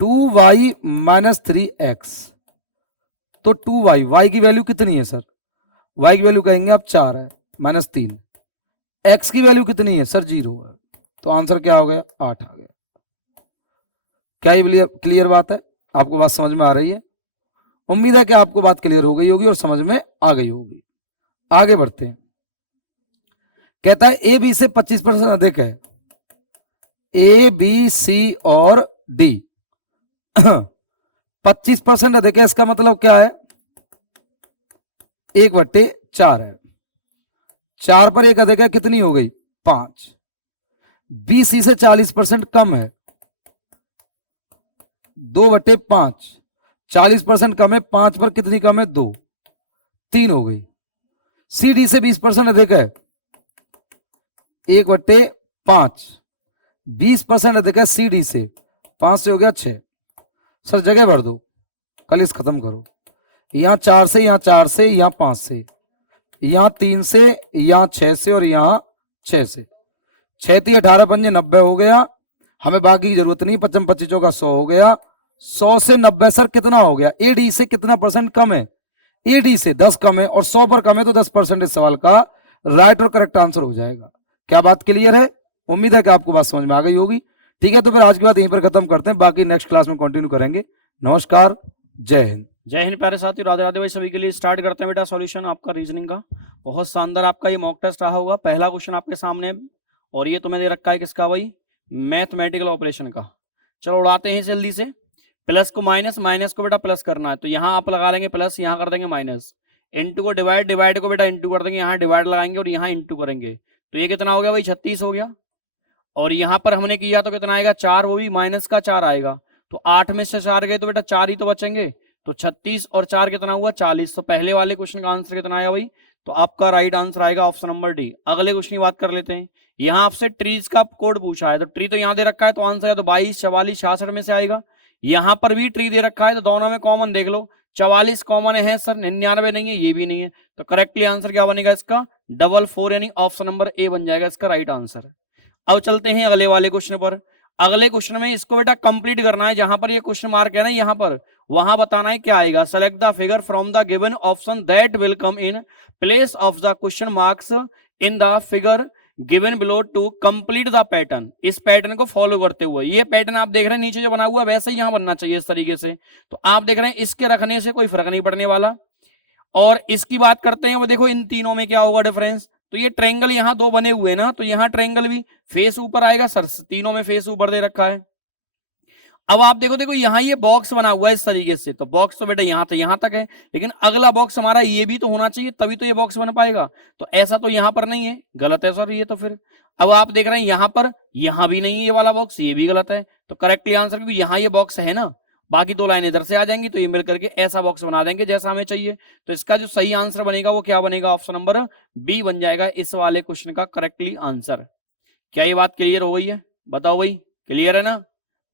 2y - 3x, तो 2y, y की वैल्यू कितनी है सर? y की वैल्यू कहेंगे आप 4 है, -3, x की वैल्यू कितनी है सर? 0 है, तो आंसर क्या हो गया? 8 आ गया। क्या ये क्लियर बात है? आपको बात समझ में आ रही है? उम्मीद है कि आपको बात क्लियर हो गई होगी और समझ में आ गई होगी। आगे बढ़ते हैं। कहता है ए बी से 25% अधिक है। ए बी सी और डी 25% अधिक है, इसका मतलब क्या है? 1/4 है। 4 पर 1 अधिक है, कितनी हो गई? 5। बी सी से 40% कम है। 2/5। 40% कम है, 5 पर कितनी कम है? 2। 3 हो गई। सी डी से 20% अधिक है। 1/5। 20% अधिक है सी डी से। 5 से हो गया 6। सर जगह भर दो, कल इस खत्म करो। यहां 4 से, यहां 4 से, यहां 5 से, यहां 3 से, यहां 6 से और यहां 6 से। 6 3 18 पंजे 90 हो गया। हमें बाकी की जरूरत नहीं। 55 25 का 100 हो गया। 100 से 90 सर कितना हो गया? एडी से कितना परसेंट कम है? एडी से 10 कम है और 100 पर कम है, तो 10% इस सवाल का राइट और करेक्ट आंसर हो जाएगा। क्या बात क्लियर है? उम्मीद है कि आपको बात समझ में आ गई होगी। ठीक है, तो फिर आज की बात यहीं पर खत्म करते हैं, बाकी नेक्स्ट क्लास में कंटिन्यू करेंगे। नमस्कार, जय हिंद। जय हिंद प्यारे साथी, राधे राधे भाई सभी के लिए। स्टार्ट करते हैं बेटा सॉल्यूशन आपका रीजनिंग का। बहुत शानदार आपका ये मॉक टेस्ट रहा होगा। पहला क्वेश्चन आपके सामने है और ये तुम्हें दे रखा है किसका भाई? मैथमेटिकल ऑपरेशन का। चलो उड़ाते हैं जल्दी से। प्लस को माइनस, माइनस को बेटा प्लस करना है, तो यहाँ आप लगा लेंगे प्लस, यहाँ कर देंगे माइनस। इंटू को डिवाइड, डिवाइड को बेटा इंटू कर देंगे, यहाँ डिवाइड लगाएंगे और यहाँ इंटू करेंगे। तो ये कितना हो गया भाई? 36 हो गया। और यहाँ पर हमने किया तो कितना आएगा? 4, वो भी माइनस का 4 आएगा। तो 8 में से 4 गए तो बेटा 4 ही तो बचेंगे। तो 36 और 4 कितना हुआ? 40। तो पहले वाले क्वेश्चन का आंसर कितना आया भाई? तो आपका राइट आंसर आएगा ऑप्शन नंबर डी। अगले क्वेश्चन की बात कर लेते हैं। यहाँ आपसे ट्रीज का कोड पूछा है, तो ट्री तो यहाँ दे रखा है, तो आंसर है तो 22 44 66 में से आएगा। यहाँ पर भी ट्री दे रखा है, तो दोनों में कॉमन देख लो। 44 कॉमन है सर, 99 नहीं है, ये भी नहीं है। तो करेक्टली आंसर क्या बनेगा इसका? 44, यानी ऑप्शन नंबर ए बन जाएगा इसका राइट आंसर। अब चलते हैं अगले वाले क्वेश्चन पर। अगले क्वेश्चन में इसको बेटा कंप्लीट करना है। जहां पर ये क्वेश्चन मार्क है ना, यहां पर वहां बताना है क्या आएगा। Select the figure from the given option that will come in place of the question marks in the figure given below to complete the pattern. इस पैटर्न को फॉलो करते हुए, ये पैटर्न आप देख रहे हैं नीचे जो बना हुआ है, वैसे ही यहां बनना चाहिए इस तरीके से। तो आप देख रहे हैं इसके रखने से कोई फर्क नहीं पड़ने वाला। और इसकी बात करते हैं, वो देखो इन तीनों में क्या होगा डिफरेंस। तो ये ट्रायंगल यहाँ दो बने हुए ना, तो यहाँ ट्रायंगल भी फेस ऊपर आएगा सर, तीनों में फेस ऊपर दे रखा है। अब आप देखो, देखो यहाँ ये बॉक्स बना हुआ है इस तरीके से, तो बॉक्स तो बेटा यहाँ से यहाँ तक है, लेकिन अगला बॉक्स हमारा ये भी तो होना चाहिए, तभी तो ये बॉक्स बन पाएगा। तो ऐसा तो यहाँ पर नहीं है, गलत है सर ये तो। फिर अब आप देख रहे हैं यहाँ पर, यहाँ भी नहीं है ये वाला बॉक्स, ये भी गलत है। तो करेक्टली आंसर, क्योंकि यहाँ ये बॉक्स है ना, बाकी दो लाइन इधर से आ जाएंगी, तो ये मिल करके ऐसा बॉक्स बना देंगे जैसा हमें चाहिए। तो इसका जो सही आंसर बनेगा वो क्या बनेगा? ऑप्शन नंबर बी बन जाएगा इस वाले क्वेश्चन का करेक्टली आंसर। क्या ये बात क्लियर हो गई है? बताओ भाई, क्लियर है ना?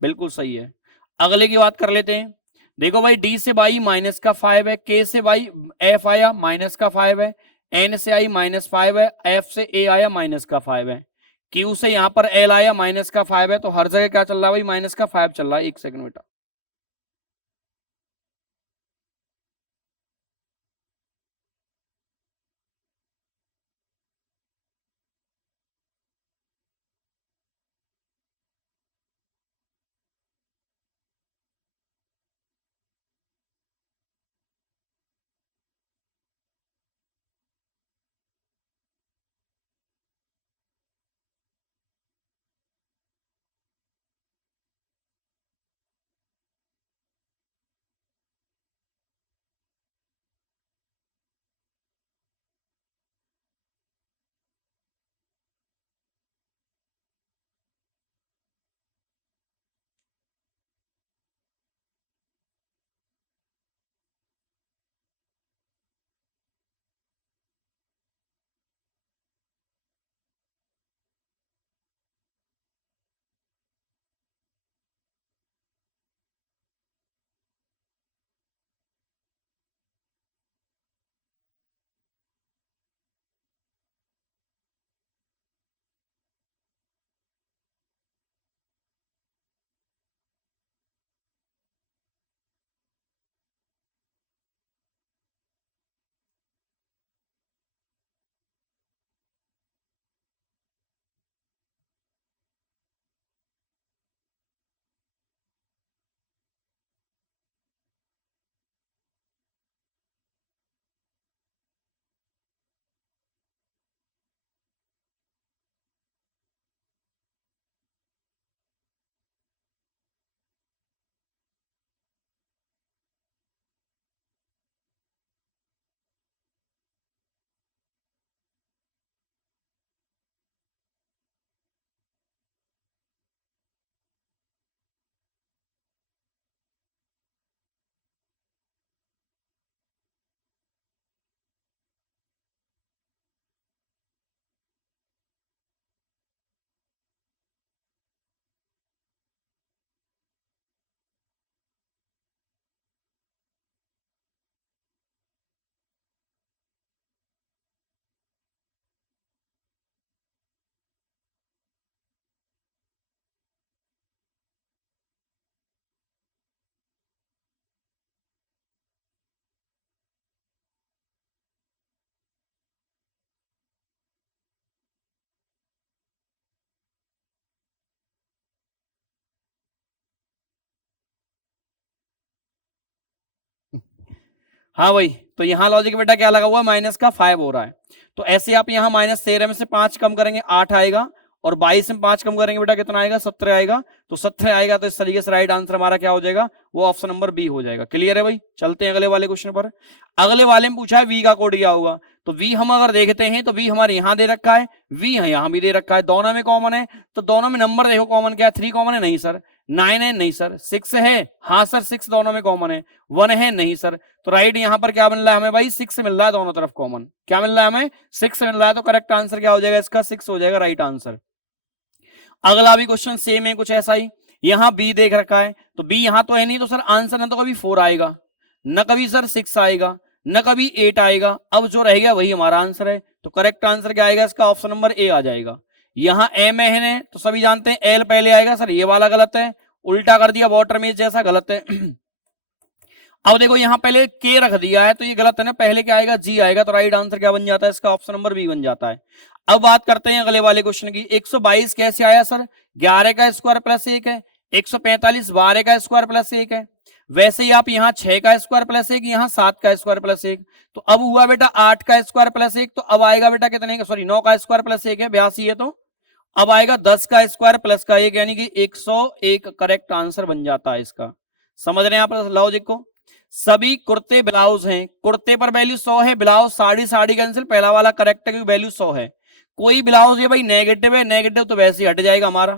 बिल्कुल सही है। अगले की बात कर लेते हैं। देखो भाई, डी से बाई माइनस का 5 है, के से बाई एफ आया माइनस का 5 है, एन से आई -5 है, एफ से ए आया -5 है, क्यू से यहां पर एल आया -5 है। तो हर जगह क्या चल रहा है भाई? -5 चल रहा है। एक सेकंड बेटा। हाँ भाई, तो यहाँ लॉजिक बेटा क्या लगा हुआ है, माइनस का 5 हो रहा है। तो ऐसे आप यहाँ -13 में से 5 कम करेंगे 8 आएगा, और 22 में 5 कम करेंगे बेटा कितना आएगा, 17 आएगा। तो 17 आएगा, तो इस तरीके से राइट आंसर हमारा क्या हो जाएगा, वो ऑप्शन नंबर बी हो जाएगा। क्लियर है भाई? चलते हैं अगले वाले क्वेश्चन पर। अगले वाले में पूछा है वी का कोड क्या होगा। तो वी हम अगर देखते हैं तो वी हमारे यहाँ दे रखा है, वी यहाँ भी दे रखा है, दोनों में कॉमन है। तो दोनों में नंबर देखो कॉमन क्या है, 3 कॉमन है, नहीं सर। 9 है, नहीं सर। 6 है, हाँ सर 6 दोनों में कॉमन है। 1 है, नहीं सर। तो राइट यहाँ पर क्या मिल रहा है हमें भाई, 6 मिल रहा है दोनों तरफ कॉमन। क्या मिल रहा है हमें, 6 मिल रहा है। तो करेक्ट आंसर क्या हो जाएगा इसका, 6 हो जाएगा राइट आंसर। अगला भी क्वेश्चन सेम है कुछ ऐसा ही। यहां बी देख रखा है, तो बी यहां तो है नहीं, तो सर आंसर न तो कभी 4 आएगा, न कभी सर 6 आएगा, न कभी 8 आएगा। अब जो रह गया वही हमारा आंसर है। तो करेक्ट आंसर क्या आएगा इसका, ऑप्शन नंबर ए आ जाएगा। यहां एम एन है, तो सभी जानते हैं एल पहले आएगा। सर ये वाला गलत है, उल्टा कर दिया, वाटर में जैसा गलत है। अब देखो यहाँ पहले के रख दिया है, तो ये गलत है ना, पहले क्या आएगा, जी आएगा। तो राइट आंसर क्या बन जाता है इसका, ऑप्शन नंबर बी बन जाता है। अब बात करते हैं अगले वाले क्वेश्चन की। 122 कैसे आया सर, 11 का स्क्वायर प्लस 1 है। 145 12 का स्क्वायर प्लस 1 है। वैसे ही आप यहाँ 6 का स्क्वायर प्लस 1, यहाँ 7 का स्क्वायर प्लस 1। तो अब हुआ बेटा 8 का स्क्वायर प्लस 1, तो अब आएगा बेटा कितने का, सॉरी 9 का स्क्वायर प्लस 1 है, 82 है। तो अब आएगा 10 का स्क्वायर प्लस का 1, यानी कि 101 करेक्ट आंसर बन जाता है इसका। समझ रहे हैं आप लॉजिक को? सभी कुर्ते ब्लाउज हैं, कुर्ते पर वैल्यू 100 है, ब्लाउज साड़ी, साड़ी कैंसिल, पहला वाला करेक्ट है क्योंकि वैल्यू 100 है। कोई ब्लाउज ये भाई नेगेटिव है, नेगेटिव तो वैसे ही हट जाएगा हमारा।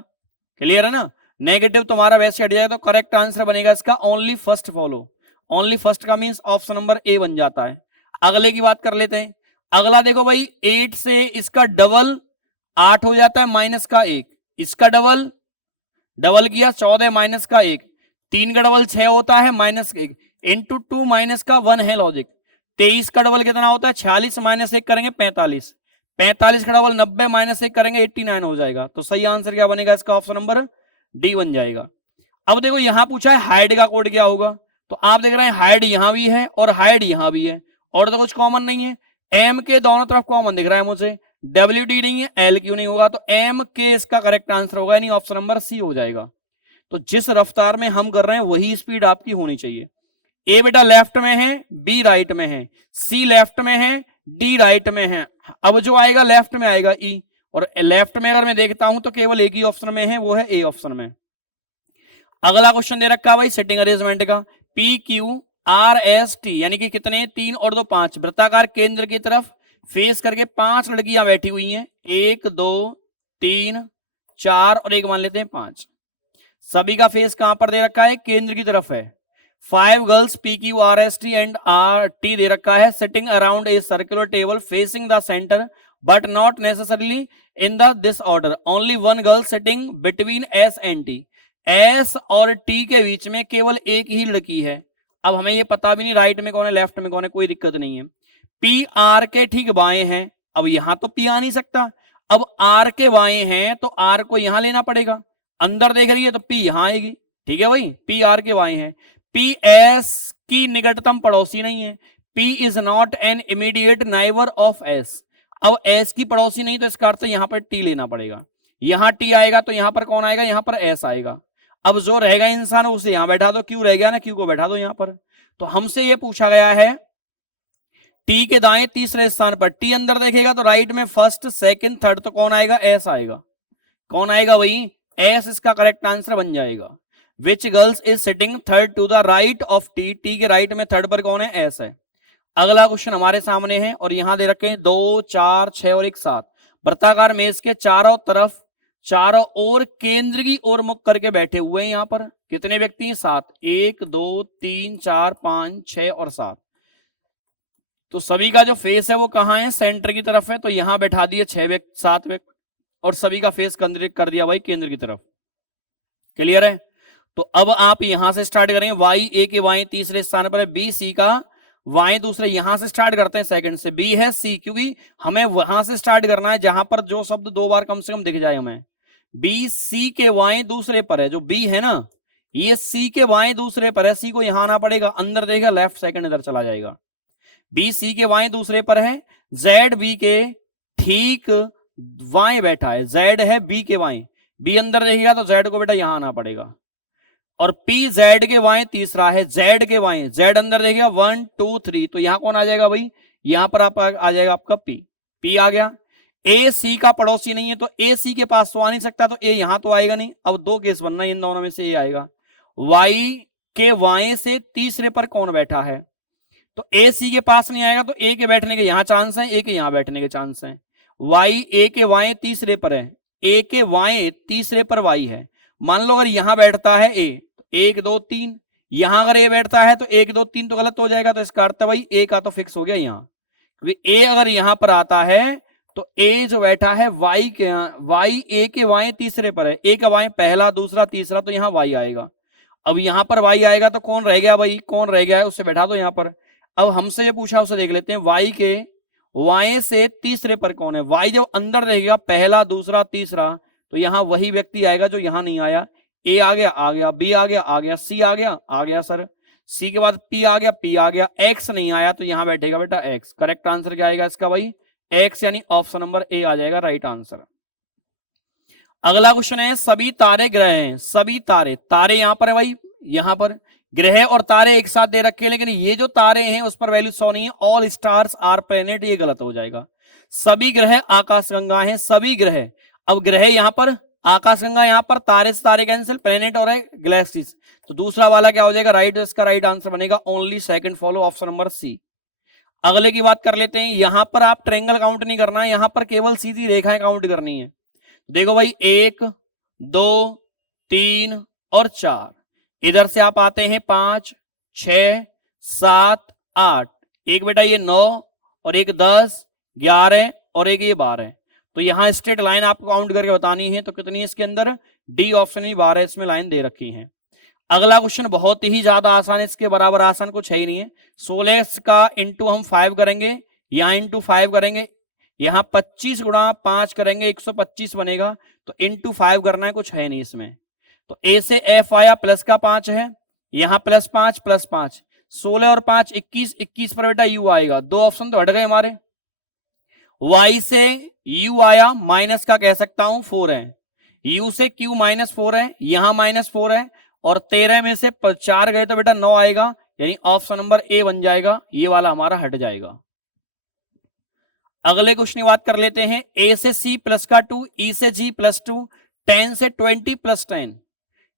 क्लियर है ना, नेगेटिव तुम्हारा वैसे हट जाएगा। तो करेक्ट आंसर बनेगा इसका only first follow. Only first का मींस ऑप्शन नंबर ए बन जाता है। अगले की बात कर लेते हैं। अगला देखो भाई, 8 से इसका डबल 8 हो जाता है, माइनस का 1, इसका डबल डबल किया 14 माइनस का 1, 3 का डबल 6 होता है, माइनस 1 इंटू 2 माइनस का 1 है लॉजिक। 23 का डबल कितना होता है, 46 माइनस 1 करेंगे 45, 45 का डबल 90 माइनस 1 करेंगे 89 हो जाएगा। तो सही आंसर क्या बनेगा इसका, ऑप्शन नंबर डी बन जाएगा। अब देखो यहां पूछा है हाइड का कोड क्या होगा। तो आप देख रहे हैं हाइड यहां भी है और हाइड यहां भी है, और तो कुछ कॉमन नहीं है। एम के दोनों तरफ कॉमन दिख रहा है मुझे, डब्ल्यू डी नहीं है, एल क्यू नहीं होगा, तो एम के इसका करेक्ट आंसर होगा, यानी ऑप्शन नंबर सी हो जाएगा। तो जिस रफ्तार में हम कर रहे हैं वही स्पीड आपकी होनी चाहिए। ए बेटा लेफ्ट में है, बी राइट में है, सी लेफ्ट में है, डी राइट में है। अब जो आएगा लेफ्ट में आएगा ई, और लेफ्ट में अगर मैं देखता हूं तो केवल एक ही ऑप्शन में है, वो है ए ऑप्शन में। अगला क्वेश्चन दे रखा है भाई सेटिंग अरेंजमेंट का। P Q R S T यानी कि कितने, 3 और 2 5, वृत्ताकार केंद्र की तरफ फेस करके 5 लड़कियां बैठी हुई हैं, 1 2 3 4 और एक मान लेते हैं 5। सभी का फेस कहां पर दे रखा है, केंद्र की तरफ है। 5 girls P Q R S T and R T दे रखा है, sitting around a circular table facing the centre but not necessarily in the this order. Only one girl sitting between S and T. S और T के बीच में केवल एक ही लड़की है। अब हमें ये पता भी नहीं राइट में कौन है लेफ्ट में कौन है, कोई दिक्कत नहीं है। पी आर के ठीक बाएं हैं, अब यहां तो पी आ नहीं सकता, अब आर के बाएं हैं तो आर को यहां लेना पड़ेगा। अंदर देख रही है तो पी यहां आएगी, ठीक है भाई, पी आर के बाएं हैं। पी एस की निकटतम पड़ोसी नहीं है, P is not an immediate neighbour of S. अब एस की पड़ोसी नहीं, तो इसका अर्थ यहां पर टी लेना पड़ेगा। यहां टी आएगा तो यहां पर कौन आएगा, यहां पर एस आएगा। अब जो रहेगा इंसान उसे यहां बैठा दो, क्यू रह गया ना, क्यू को बैठा दो यहां पर। तो हमसे ये पूछा गया है टी के दाएं तीसरे स्थान पर, टी अंदर देखेगा तो राइट में फर्स्ट सेकंड थर्ड, तो कौन आएगा, एस आएगा। कौन आएगा वही, एस इसका करेक्ट आंसर बन जाएगा। Which girls is sitting third to the right of T, T के राइट में थर्ड पर कौन है, एस है। अगला क्वेश्चन हमारे सामने है और यहां दे रखे हैं 2 4 6 और 1 7, वृत्ताकार मेज के चारों तरफ चारों ओर केंद्र की ओर मुख करके बैठे हुए हैं। यहां पर कितने व्यक्ति हैं, 7, 1 2 3 4 5 6 और 7। तो सभी का जो फेस है वो कहां है, सेंटर की तरफ है, तो यहां बैठा दिए 7 व्यक्ति और सभी का फेस केंद्रित कर दिया भाई केंद्र की तरफ। क्लियर है। तो अब आप यहां से स्टार्ट करेंगे, वाई ए के वाई तीसरे स्थान पर है, बी सी का वाई दूसरे, यहां से स्टार्ट करते हैं सेकंड से, बी है सी, क्योंकि हमें वहां से स्टार्ट करना है जहां पर जो शब्द 2 बार कम से कम दिख जाए हमें। बी सी के वाई दूसरे पर है, जो बी है ना ये सी के वाई दूसरे पर है, सी को यहां आना पड़ेगा, अंदर देखेगा लेफ्ट सेकंड इधर चला जाएगा। बी सी के वाई दूसरे पर है, जेड बी के ठीक वाई बैठा है, जेड है बी के वाई, बी अंदर देखेगा तो जेड को बेटा यहां आना पड़ेगा। और पी जेड के वाई तीसरा है, जेड के वाई, जेड अंदर देखिएगा 1 2 3, तो यहां कौन आ जाएगा भाई, यहां पर आप आ जाएगा आपका पी, पी आ गया। ए सी का पड़ोसी नहीं है तो ए सी के पास तो आ नहीं सकता, तो ए यहां तो आएगा नहीं। अब दो केस बनना है, इन दोनों में से ए आएगा। वाई के वाई से तीसरे पर कौन बैठा है, तो ए सी के पास नहीं आएगा, तो ए के बैठने के यहां चांस है, ए के यहां बैठने के चांस है। वाई ए के वाई तीसरे पर है, ए के वाई तीसरे पर वाई है। मान लो अगर यहां बैठता है ए, 1 2 3, यहां अगर ए बैठता है तो 1 2 3 तो गलत हो जाएगा, तो इसका अर्थ है भाई ए का तो फिक्स हो गया यहां, क्योंकि ए अगर यहां पर आता है तो ए जो बैठा है वाई के, वाई ए के वाई तीसरे पर है, ए का वाई पहला दूसरा तीसरा, तो यहां वाई आएगा। अब यहां पर वाई आएगा तो कौन रह गया भाई, कौन रह गया है उससे बैठा दो यहां पर। अब हमसे ये पूछा उसे देख लेते हैं, वाई के वाई से तीसरे पर कौन है, वाई जब अंदर रहेगा पहला दूसरा तीसरा, तो यहां वही व्यक्ति आएगा जो यहां नहीं आया। ए आ गया, बी आ गया, सी आ गया सर, सी के बाद पी आ गया, एक्स नहीं आया तो यहां बैठेगा बेटा एक्स। करेक्ट आंसर क्या आएगा इसका भाई, एक्स, यानी ऑप्शन नंबर ए आ जाएगा राइट आंसर। अगला क्वेश्चन है, सभी तारे ग्रह हैं, सभी तारे, तारे यहां पर है भाई, यहां पर ग्रह और तारे एक साथ दे रखे हैं, लेकिन ये जो तारे हैं उस पर वैल्यू 100 नहीं है, ऑल स्टार्स आर प्लेनेट, ये गलत हो जाएगा। सभी ग्रह आकाशगंगा हैं, सभी ग्रह, अब ग्रह यहां पर, आकाशगंगा यहां पर, तारे से तारे कैंसिल, प्लेनेट और है गैलेक्सीज, तो दूसरा वाला क्या हो जाएगा राइट, इसका राइट आंसर बनेगा only second follow, option number C. अगले की बात कर लेते हैं, यहां पर आप ट्रेंगल काउंट नहीं करना है, यहां पर केवल सीधी रेखाएं काउंट करनी है। देखो भाई 1 2 3 और 4, इधर से आप आते हैं 5 6 7 8, एक बेटा ये 9 और एक 10 11 और एक ये 12, तो यहां स्ट्रेट लाइन आपको काउंट करके बतानी है, तो कितनी है इसके अंदर, डी ऑप्शन में 12 इसमें लाइन दे रखी है। अगला क्वेश्चन बहुत ही ज्यादा आसान है, इसके बराबर आसान कुछ है ही नहीं है। 16 का इंटू हम 5 करेंगे, यहां इंटू 5 करेंगे, यहां 25 गुणा 5 करेंगे 125 बनेगा, तो इंटू 5 करना है, कुछ है नहीं इसमें। तो ए से एफ आया, प्लस का 5 है, यहां प्लस 5 प्लस 5, 16 और 5 21, 21 पर बेटा यू आएगा, दो ऑप्शन तो हट गए हमारे। वाई से यू आया, माइनस का कह सकता हूं 4 है, यू से क्यू -4 है, यहां -4 है, और 13 में से 4 गए तो बेटा 9 आएगा, यानी ऑप्शन नंबर ए बन जाएगा, ये वाला हमारा हट जाएगा। अगले क्वेश्चन की बात कर लेते हैं, ए से सी प्लस का 2, ई से जी +2, 10 से 20 + 10,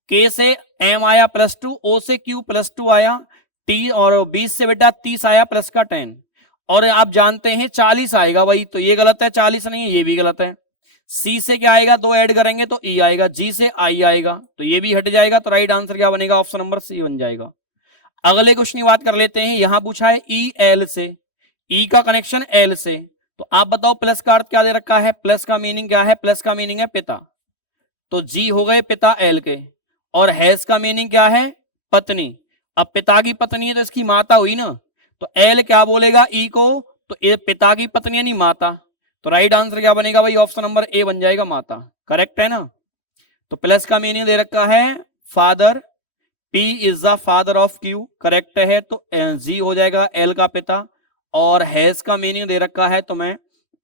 के से एम आया +2, ओ से क्यू +2 आया, टी और 20 से बेटा 30 आया प्लस का 10, और आप जानते हैं 40 आएगा भाई, तो ये गलत है, 40 नहीं है, ये भी गलत है। सी से क्या आएगा, 2 ऐड करेंगे तो ई आएगा, जी से आई आएगा, तो ये भी हट जाएगा, तो राइट आंसर क्या बनेगा, ऑप्शन नंबर सी बन जाएगा। अगले क्वेश्चन की बात कर लेते हैं, यहां पूछा है ई एल से, ई का कनेक्शन एल से, तो आप बताओ प्लस का अर्थ क्या दे रखा है, प्लस का मीनिंग क्या है, प्लस का मीनिंग है पिता, तो जी हो गए पिता एल के, और हैज का मीनिंग क्या है, पत्नी, अब पिता की पत्नी है तो इसकी माता हुई ना, तो एल क्या बोलेगा ई को, तो ये पिता की पत्नी यानी माता, तो राइट आंसर क्या बनेगा भाई, ऑप्शन नंबर ए बन जाएगा माता। करेक्ट है ना। तो प्लस का मीनिंग दे रखा है father, P is the father of Q, correct है, तो जी हो जाएगा एल का पिता, और हैज का मीनिंग दे रखा है तुम्हें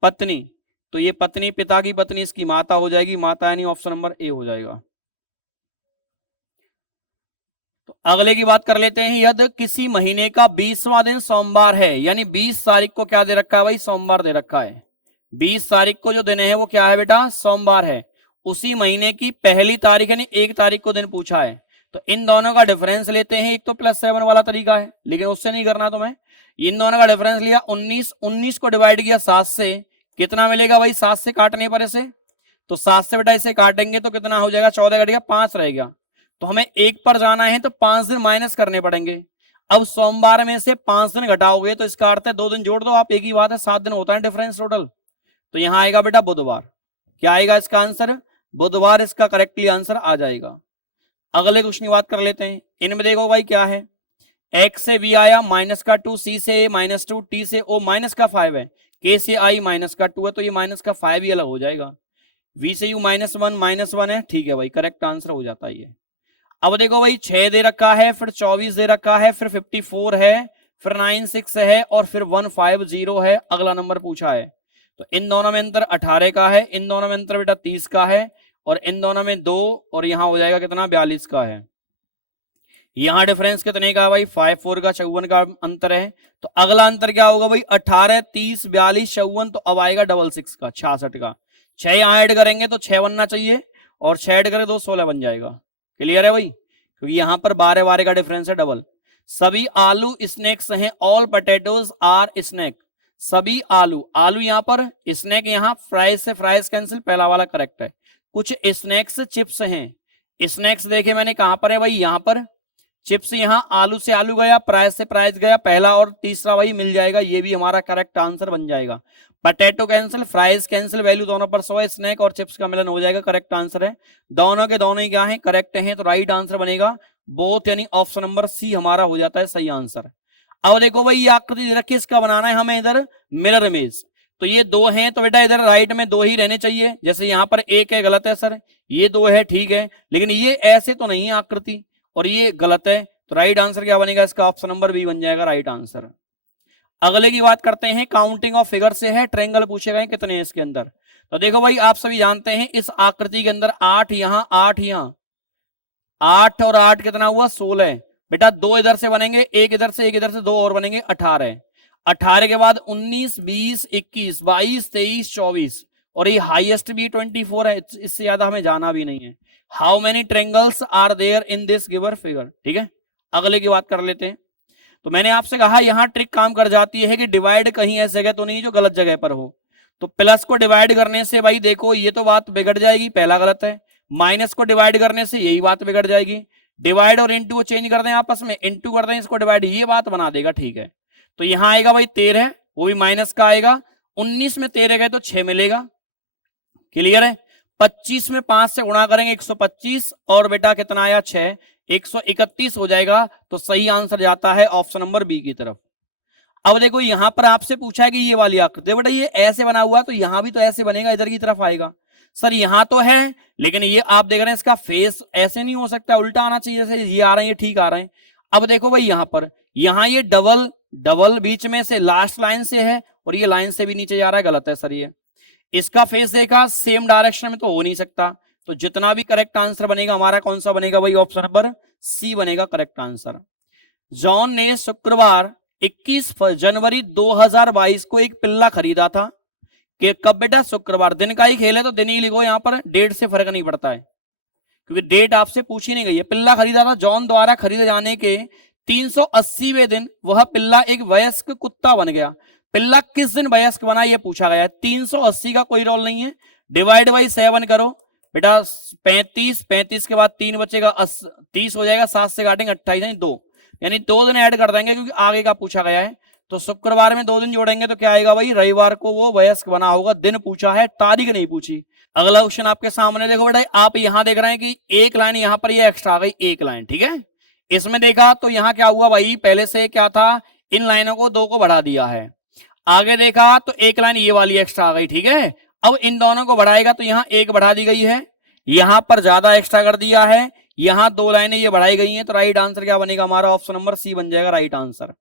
पत्नी, तो ये पत्नी, पिता की पत्नी इसकी माता हो जाएगी, माता यानी ऑप्शन नंबर ए हो जाएगा। तो अगले की बात कर लेते हैं, यदि किसी महीने का 20वां दिन सोमवार है, यानी 20 तारीख को क्या दे रखा है भाई, सोमवार दे रखा है, 20 तारीख को जो दिन है वो क्या है बेटा, सोमवार है, उसी महीने की पहली तारीख यानी 1 तारीख को दिन पूछा है, तो इन दोनों का डिफरेंस लेते हैं, एक तो +7 वाला तरीका है, लेकिन उससे नहीं करना तुम्हें, इन दोनों का डिफरेंस लिया 19, 19 को डिवाइड किया 7 से, कितना मिलेगा भाई, 7 से काटने पर इसे, तो 7 से बेटा इसे काटेंगे तो कितना हो जाएगा, 14 कट गया, 5 रह गया, तो हमें 1 पर जाना है तो 5 दिन माइनस करने पड़ेंगे। अब सोमवार में से 5 दिन घटाओगे तो इसका अर्थ है 2 दिन जोड़ दो आप, एक ही बात है, 7 दिन होता है डिफरेंस टोटल, तो यहां आएगा बेटा बुधवार, क्या आएगा इसका आंसर, बुधवार इसका करेक्टली आंसर आ जाएगा। अगले क्वेश्चन की बात कर लेते हैं, इनमें देखो भाई क्या है, x से v आया -2, c से a -2, t से o -5 है, k से i -2 है, तो ये -5 ही अलग हो जाएगा, v से u -1 है, ठीक है भाई, करेक्ट आंसर हो जाता है ये। अब देखो भाई 6 दे रखा है, फिर 24 दे रखा है, फिर 54 है, फिर 96 है, और फिर 150 है, अगला नंबर पूछा है, तो इन दोनों में अंतर 18 का है, इन दोनों में अंतर बेटा 30 का है, और इन दोनों में 2, और यहां हो जाएगा कितना, 42 का है। यहाँ डिफरेंस कितने का है भाई, 5 4 का 54 का अंतर है। तो अगला अंतर क्या होगा भाई, 18 30 42 54, तो अब आएगा 66 का 66 का। 6 यहाँ ऐड करेंगे तो 6 बनना चाहिए, और 6 ऐड करें तो 16 बन जाएगा। क्लियर है भाई, क्योंकि यहाँ पर 12 12 का डिफरेंस है डबल। सभी आलू स्नैक्स हैं, ऑल पोटैटोज आर स्नैक। सभी आलू, आलू यहाँ पर, स्नैक यहाँ, फ्राइज से फ्राइज कैंसिल, पहला वाला करेक्ट है। कुछ स्नैक्स चिप्स हैं, स्नैक्स देखे मैंने कहां पर है भाई, यहां पर। चिप्स यहाँ, आलू से आलू गया, प्राइस से प्राइस गया, पहला और तीसरा वही मिल जाएगा, ये भी हमारा करेक्ट आंसर बन जाएगा। Potato cancel, fries cancel, value दोनों पर 100 है, स्नैक और चिप्स का मिलन हो जाएगा, करेक्ट आंसर है। दोनों के दोनों ही क्या है, करेक्ट हैं, तो राइट आंसर बनेगा बोथ, यानी ऑप्शन नंबर सी हमारा हो जाता है सही आंसर। अब देखो भाई ये आकृति रखी, इसका बनाना है हमें इधर मिरर इमेज। तो ये दो हैं, तो बेटा इधर राइट में दो ही रहने चाहिए, जैसे यहाँ पर एक है, गलत है सर, ये दो है ठीक है, लेकिन ये ऐसे तो नहीं है आकृति, और ये गलत है, तो राइट आंसर क्या बनेगा इसका, ऑप्शन नंबर बी बन जाएगा राइट आंसर। अगले की बात करते हैं, काउंटिंग ऑफ फिगर से है, ट्रायंगल पूछे गए कितने हैं इसके अंदर। तो देखो भाई आप सभी जानते हैं इस आकृति के अंदर 8 यहाँ 8 यहाँ, 8 और 8 कितना हुआ 16। बेटा दो इधर से बनेंगे, एक इधर से एक इधर से, दो और बनेंगे 18। 18 के बाद 19 20 21 22 23 24, और ये हाईएस्ट भी 24 है, इससे ज्यादा हमें जाना भी नहीं है। How many triangles are there in this given figure, ठीक है। अगले की बात कर लेते हैं। तो मैंने आपसे कहा यहां ट्रिक काम कर जाती है कि डिवाइड कहीं ऐसी जगह तो नहीं जो गलत जगह पर हो। तो प्लस को डिवाइड करने से भाई देखो ये तो बात बिगड़ जाएगी, पहला गलत है। माइनस को डिवाइड करने से यही बात बिगड़ जाएगी। डिवाइड और इंटू को चेंज कर दें आपस में, इंटू कर दें इसको डिवाइड, ये बात बना देगा, ठीक है। तो यहां आएगा भाई 13, वो भी माइनस का आएगा। 19 में 13 गए तो 6 मिलेगा, क्लियर है। 25 में 5 से गुणा करेंगे 125, और बेटा कितना आया 6, 131 हो जाएगा। तो सही आंसर जाता है ऑप्शन नंबर बी की तरफ। अब देखो यहां पर आपसे पूछा है कि ये वाली आकृति बेटा ये ऐसे बना हुआ, तो यहां भी तो ऐसे बनेगा, इधर की तरफ आएगा। सर यहां तो है, लेकिन ये आप देख रहे हैं इसका फेस ऐसे नहीं हो सकता, उल्टा आना चाहिए, जैसे ये आ रहे हैं ये ठीक आ रहे हैं। अब देखो भाई यहां पर, यहां ये डबल डबल बीच में से लास्ट लाइन से है, और ये लाइन से भी नीचे जा रहा है, गलत है सर ये। इसका फेस देखा सेम डायरेक्शन में तो हो नहीं सकता, तो जितना भी करेक्ट आंसर बनेगा हमारा कौन सा बनेगा भाई, ऑप्शन नंबर सी बनेगा करेक्ट आंसर। जॉन ने शुक्रवार 21 जनवरी 2022 को एक पिल्ला खरीदा था कि कब बेटा, शुक्रवार। दिन का ही खेल है तो दिन ही लिखो, यहां पर डेट से फर्क नहीं पड़ता है, क्योंकि डेट आपसे पूछी नहीं गई है। पिल्ला खरीदा था, जॉन द्वारा खरीदे जाने के 380वें दिन वह पिल्ला एक वयस्क कुत्ता बन गया। पिल्ला किस दिन वयस्क बना यह पूछा गया है। 380 का कोई रोल नहीं है, डिवाइड बाई 7 करो बेटा, 35 35 के बाद 3 बचेगा, 30 हो जाएगा, 7 से काटेंगे 28 यानी 2, यानी 2 दिन ऐड कर देंगे क्योंकि आगे का पूछा गया है। तो शुक्रवार में 2 दिन जोड़ेंगे तो क्या आएगा भाई, रविवार को वो वयस्क बना होगा। दिन पूछा है, तारीख नहीं पूछी। अगला क्वेश्चन आपके सामने देखो बेटा, आप यहां देख रहे हैं कि एक लाइन यहां पर ये एक्स्ट्रा आ गई, एक लाइन, ठीक है। इसमें देखा तो यहां क्या हुआ भाई, पहले से क्या था, इन लाइनों को 2 को बढ़ा दिया है। आगे देखा तो एक लाइन ये वाली एक्स्ट्रा आ गई, ठीक है। अब इन दोनों को बढ़ाएगा तो यहां 1 बढ़ा दी गई है, यहां पर ज्यादा एक्स्ट्रा कर दिया है, यहां 2 लाइनें ये बढ़ाई गई हैं। तो राइट आंसर क्या बनेगा हमारा, ऑप्शन नंबर सी बन जाएगा राइट आंसर।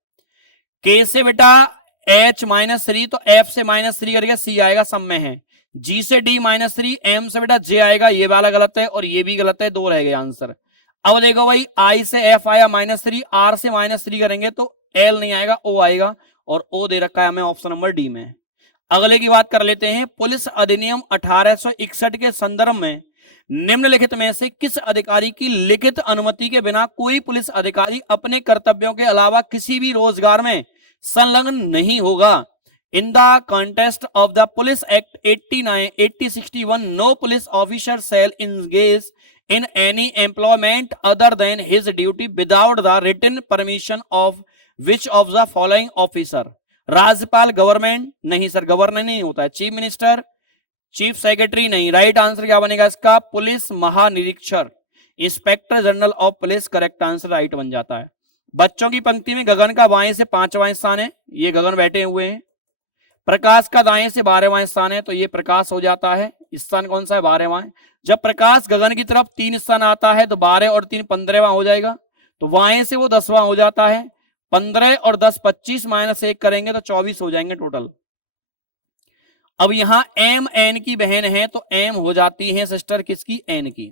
के से बेटा H-3, तो F से -3 करके C आएगा, सब में है। G से D-3, M से बेटा J आएगा, ये वाला गलत है और ये भी गलत है, 2 रह गए आंसर। अब देखो भाई I से F आया -3, R से -3 करेंगे तो L नहीं आएगा, O आएगा, और O दे रखा है हमें ऑप्शन नंबर डी में। अगले की बात कर लेते हैं, पुलिस अधिनियम 1861 के संदर्भ में निम्नलिखित में से किस अधिकारी की लिखित अनुमति के बिना कोई पुलिस अधिकारी अपने कर्तव्यों के अलावा किसी भी रोजगार में संलग्न नहीं होगा। In the contest of the police act 1861 no police officer shall engage in any employment other than his duty without the written permission of which of the following officer. राज्यपाल, गवर्नमेंट नहीं सर, गवर्नर नहीं होता है। Chief minister, chief secretary नहीं। Right answer क्या बनेगा इसका, police महानिरीक्षक, inspector general of police, correct answer right बन जाता है। बच्चों की पंक्ति में गगन का बाएं से 5वां स्थान है, ये गगन बैठे हुए हैं। प्रकाश का दाएं से 12वां स्थान है, तो ये प्रकाश हो जाता है। स्थान कौन सा है, 12वां है। जब प्रकाश गगन की तरफ 3 स्थान आता है तो 12 और 3 15वां हो जाएगा, तो वाएं से वो 10वां हो जाता है। 15 और 10 25 -1 करेंगे तो 24 हो जाएंगे टोटल। अब यहां एम एन की बहन है तो एम हो जाती है सिस्टर किसकी, एन की।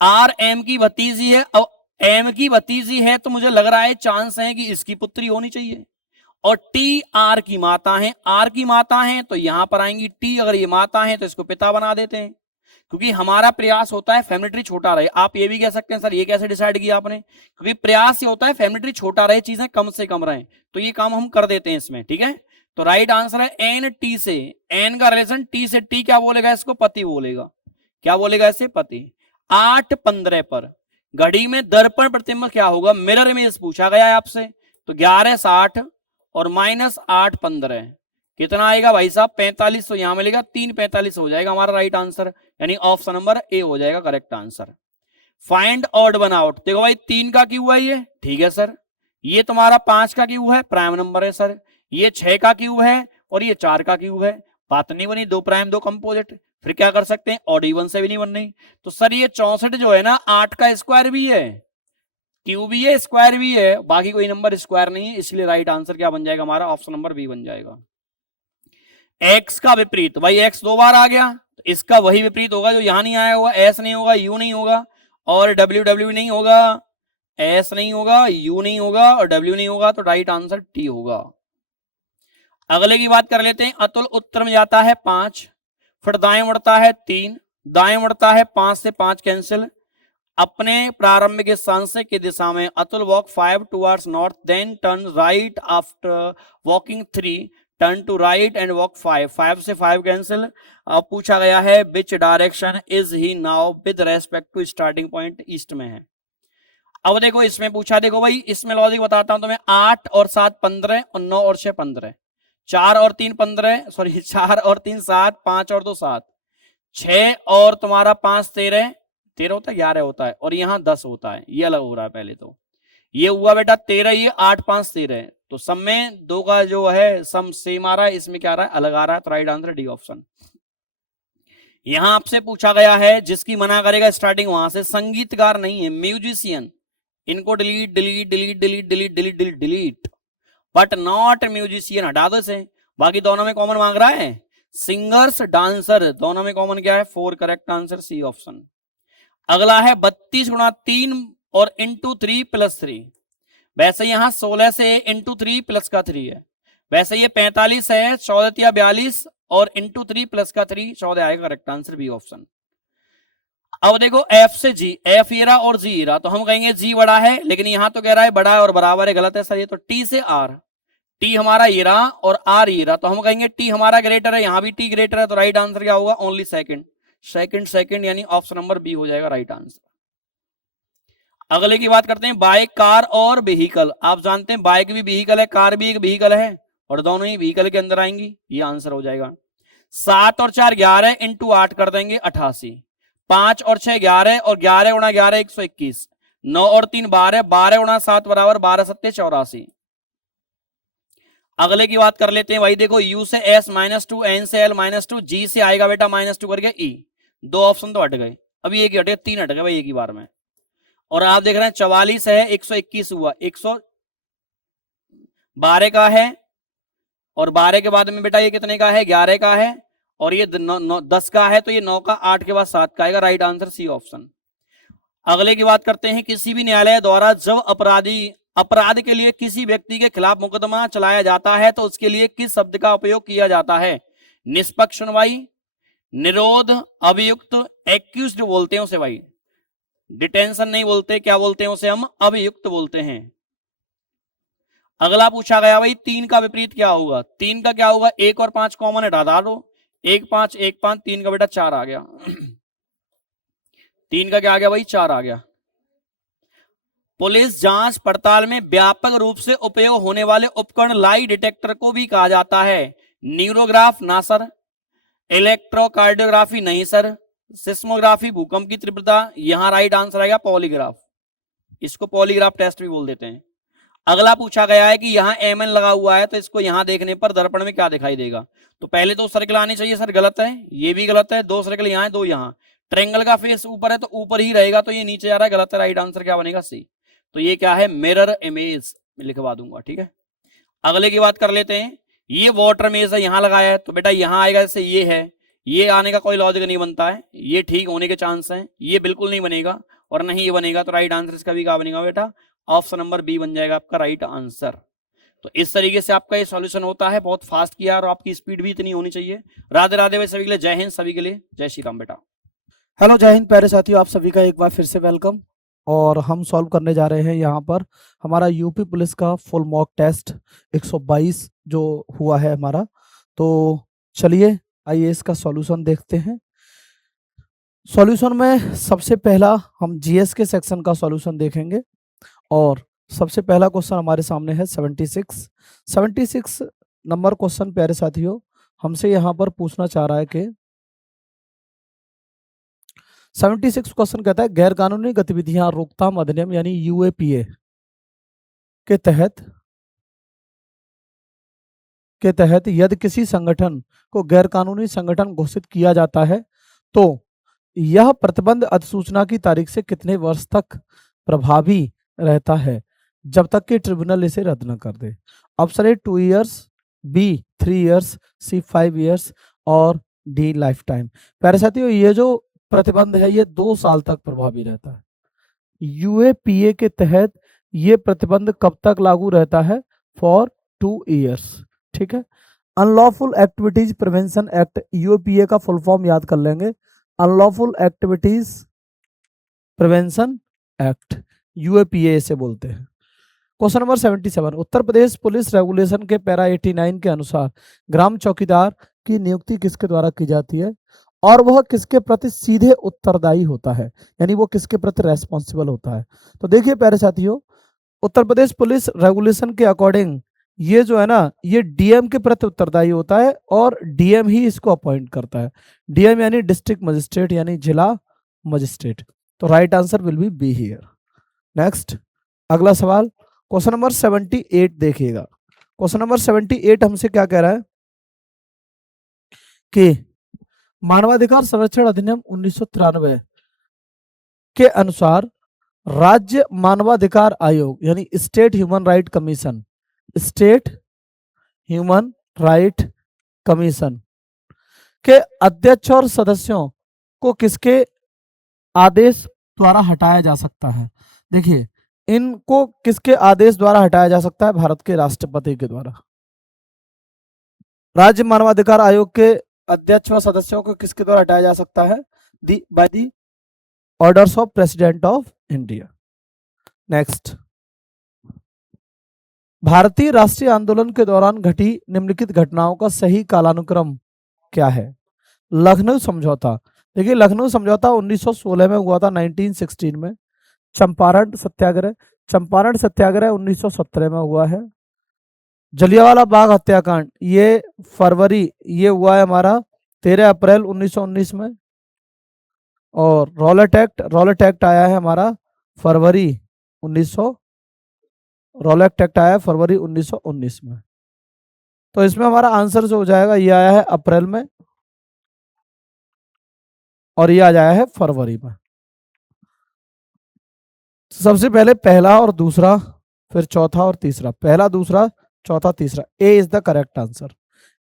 आर एम की भतीजी है। अब एम की भतीजी है तो मुझे लग रहा है चांस है कि इसकी पुत्री होनी चाहिए। और टी आर की माता है, आर की माता है तो यहां पर आएंगी टी, अगर ये माता है तो इसको पिता बना देते हैं, क्योंकि हमारा प्रयास होता है फैमिली ट्री छोटा रहे। आप ये भी कह सकते हैं सर ये कैसे डिसाइड किया आपने, क्योंकि प्रयास ये होता है फैमिली ट्री छोटा रहे, चीजें कम से कम रहे, तो ये काम हम कर देते हैं इसमें, ठीक है। तो राइट आंसर है एन टी से, एन का रिलेशन टी से, टी क्या बोलेगा इसको, पति बोलेगा, क्या बोलेगा इसे, पति। 8:15 पर घड़ी में दर्पण प्रतिबिंब क्या होगा, मिरर इमेज पूछा गया है आपसे, तो 11:60 और -8:15 कितना आएगा भाई साहब, 45, तो यहां मिलेगा 3:45 हो जाएगा हमारा राइट आंसर, यानी ऑप्शन नंबर ए हो जाएगा correct answer. Find odd one out, देखो भाई 3 का क्यू है ये, ठीक है सर, ये तुम्हारा 5 का क्यू है, प्राइम नंबर है सर, ये 6 का क्यू है और ये 4 का क्यू है, बात नहीं बनी, 2 प्राइम 2 कंपोजिट, फिर क्या कर सकते हैं, ऑड इवन से भी नहीं बन रही, तो सर ये 64 जो है ना 8 का स्क्वायर भी है, क्यू भी है, स्क्वायर भी है, बाकी कोई नंबर स्क्वायर नहीं है, इसलिए राइट आंसर क्या बन जाएगा हमारा, ऑप्शन नंबर बी बन जाएगा। एक्स का विपरीत, भाई एक्स 2 बार आ गया तो इसका वही विपरीत होगा जो यहां नहीं आया होगा, एस नहीं होगा, यू नहीं होगा और डब्ल्यू डब्ल्यू नहीं होगा, एस नहीं होगा, यू नहीं होगा और डब्ल्यू नहीं होगा, तो राइट आंसर टी होगा। अगले की बात कर लेते हैं, अतुल उत्तर में जाता है 5, फिर दाएं मुड़ता है 3, दाएं मुड़ता है 5 से 5 कैंसिल, अपने प्रारंभिक स्थान से की दिशा में Atul walk 5 towards north, then turn right after walking 3, turn to right and walk 5, 5 से 5 कैंसिल। अब पूछा गया है which direction is he now with respect to starting point, east में है। अब देखो इसमें पूछा, देखो भाई इसमें लॉजिक बताता हूं तुम्हें, 8 और 7 15 और 9 और 6 15, 4 और 3 15, सॉरी 4 और 3 7, 5 और 2 7, 6 और तुम्हारा 5 13, 13 होता है, 11 होता है और यहाँ 10 होता है, ये अलग हो रहा है पहले, तो ये हुआ बेटा 13, ये 8 5 13, तो सब में 2 का जो है सम सेम आ रहा है, इसमें क्या आ रहा है, अलग आ रहा है, तो राइट आंसर डी ऑप्शन। यहां आपसे पूछा गया है जिसकी मना करेगा स्टार्टिंग वहां से, संगीतकार नहीं है, म्यूजिशियन, इनको delete delete delete delete delete delete delete delete, but not musician हटा दो से, बाकी दोनों में कॉमन मांग रहा है, सिंगर्स डांसर, दोनों में कॉमन क्या है, 4, करेक्ट आंसर सी ऑप्शन। अगला है 32 गुणा 3 और इंटू 3 प्लस 3, वैसे यहां 16 से इंटू 3 प्लस का 3 है, वैसे ये 45 है, 14 या 42 और इंटू 3 प्लस का 3 14 आएगा, करेक्ट आंसर बी ऑप्शन। अब देखो एफ से जी, एफ ये रहा और जी ये रहा, तो हम कहेंगे जी बड़ा है, लेकिन यहां तो कह रहा है बड़ा है और बराबर है, गलत है सर ये, तो टी से आर, टी हमारा ये रहा और आर ये रहा, तो हम कहेंगे टी हमारा ग्रेटर है, यहां भी टी ग्रेटर है, तो राइट आंसर क्या होगा, ओनली सेकंड, सेकंड सेकंड, यानी ऑप्शन नंबर बी हो जाएगा राइट आंसर। अगले की बात करते हैं, बाइक कार और व्हीकल, आप जानते हैं बाइक भी व्हीकल है, कार भी एक व्हीकल है और दोनों ही व्हीकल के अंदर आएंगी, ये आंसर हो जाएगा। 7 और 4 11 इंटू 8 कर देंगे 88, 5 और 6 11 और 11 गुणा 11 121, 9 और 3 12, 12 गुणा 7 बराबर 12 7 84। अगले की बात कर लेते हैं भाई, देखो U से S -2, N से L -2, G से आएगा बेटा -2 करके E, 2 ऑप्शन तो हट गए, अभी एक ही हटे, 3 हट गए भाई एक ही बार में, और आप देख रहे हैं 44 है, 121 हुआ, 112 का है और 12 के बाद में बेटा ये कितने का है, 11 का है और ये 10 का है, तो ये 9 का, 8 के बाद 7 का आएगा, राइट आंसर सी ऑप्शन। अगले की बात करते हैं, किसी भी न्यायालय द्वारा जब अपराध के लिए किसी व्यक्ति के खिलाफ मुकदमा चलाया जाता है तो उसके लिए किस शब्द का उपयोग किया जाता है, निष्पक्ष सुनवाई, निरोध, अभियुक्त, एक्यूज्ड बोलते हैं उसे भाई, डिटेंशन नहीं बोलते, क्या बोलते हैं उसे हम, अभियुक्त बोलते हैं। अगला पूछा गया भाई 3 का विपरीत क्या होगा, 3 का क्या होगा, 1 और 5 कॉमन हटा दो, 1 5 1 5, 3 का बेटा 4 आ गया 3 का क्या आ गया भाई, 4 आ गया। पुलिस जांच पड़ताल में व्यापक रूप से उपयोग होने वाले उपकरण लाई डिटेक्टर को भी कहा जाता है, न्यूरोग्राफ ना सर, इलेक्ट्रोकार्डियोग्राफी नहीं सर, सिस्मोग्राफी भूकंप की तीव्रता, यहां राइट आंसर आएगा पॉलीग्राफ, इसको पॉलीग्राफ टेस्ट भी बोल देते हैं। अगला पूछा गया है कि यहाँ एमएन लगा हुआ है तो इसको यहां देखने पर दर्पण में क्या दिखाई देगा, तो पहले 2 सर्कल आने चाहिए सर, गलत है, ये भी गलत है, 2 सर्कल यहाँ है 2 यहाँ, ट्रायंगल का फेस ऊपर है तो ऊपर ही रहेगा, तो ये नीचे आ रहा है, गलत है, राइट आंसर क्या बनेगा सी, तो ये क्या है, मिरर इमेज, लिखवा दूंगा, ठीक है। अगले की बात कर लेते हैं, ये वाटर इमेज है, यहां लगाया है तो बेटा यहां आएगा, जैसे ये है, ये आने का कोई लॉजिक नहीं बनता है, ये ठीक होने के चांस है, ये बिल्कुल नहीं बनेगा, और नहीं ये बनेगा तो राइट आंसर इसका भी क्या बनेगा बेटा, ऑप्शन नंबर बी बन जाएगा आपका राइट आंसर। तो इस तरीके से आपका ये सॉल्यूशन होता है, बहुत फास्ट किया और आपकी स्पीड भी इतनी होनी चाहिए। राधे राधे भाई सभी के लिए, जय हिंद, सभी के लिए जय श्री राम बेटा। हेलो जय हिंद प्यारे साथियों, आप सभी का एक बार फिर से वेलकम। और हम सॉल्व करने जा रहे हैं यहाँ पर हमारा यूपी पुलिस का फुल मॉक टेस्ट 122 जो हुआ है हमारा। तो चलिए आइए इसका सॉल्यूशन देखते हैं। सॉल्यूशन में सबसे पहला हम जीएस के सेक्शन का सॉल्यूशन देखेंगे और सबसे पहला क्वेश्चन हमारे सामने है 76 नंबर क्वेश्चन प्यारे साथियों हमसे यहाँ पर पूछना चाह रहा है कि 76 क्वेश्चन कहता है गैर कानूनी गतिविधियां रोकथाम अधिनियम यानी यूएपीए के तहत यदि किसी संगठन को गैर कानूनी संगठन घोषित किया जाता है तो यह प्रतिबंध अधिसूचना की तारीख से कितने वर्ष तक प्रभावी रहता है जब तक कि ट्रिब्यूनल इसे रद्द न कर दे। Option A 2 years, B 3 years, C 5 years और डी लाइफ टाइम। प्यारे साथियों ये जो प्रतिबंध है ये 2 साल तक प्रभावी रहता है। यूएपीए के तहत ये प्रतिबंध कब तक लागू रहता है? For 2 years. ठीक है। Unlawful activities prevention act UAPA का फुल फॉर्म याद कर लेंगे, unlawful activities prevention act UAPA से बोलते हैं। Question number 77 Uttar Pradesh police regulation के पैरा 89 के अनुसार ग्राम चौकीदार की नियुक्ति किसके द्वारा की जाती है और वह किसके प्रति सीधे उत्तरदायी होता है, यानी वो किसके प्रति रेस्पॉन्सिबल होता है। तो देखिए प्यारे साथियों उत्तर प्रदेश पुलिस रेगुलेशन के अकॉर्डिंग ये जो है ना ये डीएम के प्रति उत्तरदायी होता है और डीएम ही इसको अपॉइंट करता है। डीएम यानी डिस्ट्रिक्ट मजिस्ट्रेट यानी जिला मजिस्ट्रेट। तो right answer will be be here. Next अगला सवाल क्वेश्चन नंबर 78 देखिएगा। क्वेश्चन नंबर 78 हमसे क्या कह रहा है कि मानवाधिकार संरक्षण अधिनियम 1993 के अनुसार राज्य मानवाधिकार आयोग यानी state human right commission, state human right commission के अध्यक्ष और सदस्यों को किसके आदेश द्वारा हटाया जा सकता है? देखिए इनको किसके आदेश द्वारा हटाया जा सकता है? भारत के राष्ट्रपति के द्वारा। राज्य मानवाधिकार आयोग के अध्यक्ष व सदस्यों को किसके द्वारा हटाया जा सकता है? By the orders of president of India. Next भारतीय राष्ट्रीय आंदोलन के दौरान घटी निम्नलिखित घटनाओं का सही कालानुक्रम क्या है? लखनऊ समझौता। देखिए लखनऊ समझौता 1916 में हुआ था, 1916 में। चंपारण सत्याग्रह 1917 में हुआ है। जलियांवाला बाग हत्याकांड ये ये हुआ है हमारा 13 अप्रैल 1919 में। और रॉलेट एक्ट आया है हमारा फरवरी 1919 में। तो इसमें हमारा आंसर जो हो जाएगा ये आया है अप्रैल में और ये आ जाया है फरवरी में। सबसे पहले पहला और दूसरा, फिर चौथा और तीसरा, पहला दूसरा चौथा तीसरा। ए इज द करेक्ट आंसर।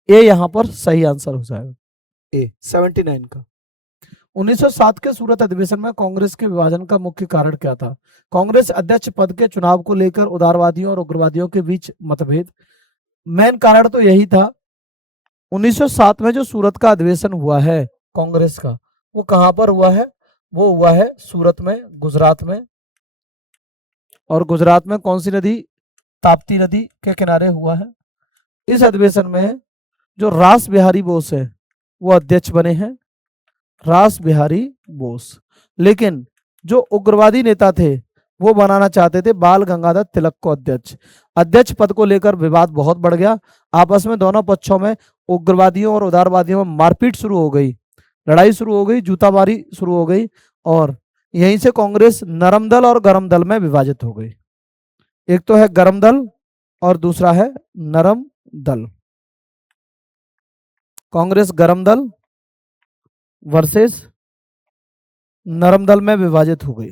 ए यहां पर सही आंसर हो जाएगा, ए 79 का। 1907 के सूरत अधिवेशन में कांग्रेस के विभाजन का मुख्य कारण क्या था? कांग्रेस अध्यक्ष पद के चुनाव को लेकर उदारवादियों और उग्रवादियों के बीच मतभेद। मेन कारण तो यही था। 1907 में जो सूरत का अधिवेशन हुआ है कांग्रेस का, वो कहां पर हुआ है? वो हुआ है सूरत में, गुजरात में। और गुजरात में कौन सी नदी? ताप्ती नदी के किनारे हुआ है। इस अधिवेशन में जो रास बिहारी बोस है वो अध्यक्ष बने हैं, रास बिहारी बोस। लेकिन जो उग्रवादी नेता थे वो बनाना चाहते थे बाल गंगाधर तिलक को अध्यक्ष पद को लेकर विवाद बहुत बढ़ गया। आपस में दोनों पक्षों में उग्रवादियों और उदारवादियों में मारपीट शुरू हो गई, लड़ाई शुरू हो गई, जूतामारी शुरू हो गई और यहीं से कांग्रेस नरम दल और गरम दल में विभाजित हो गई। एक तो है गरम दल और दूसरा है नरम दल। कांग्रेस गरम दल वर्सेस नरम दल में विभाजित हो गई।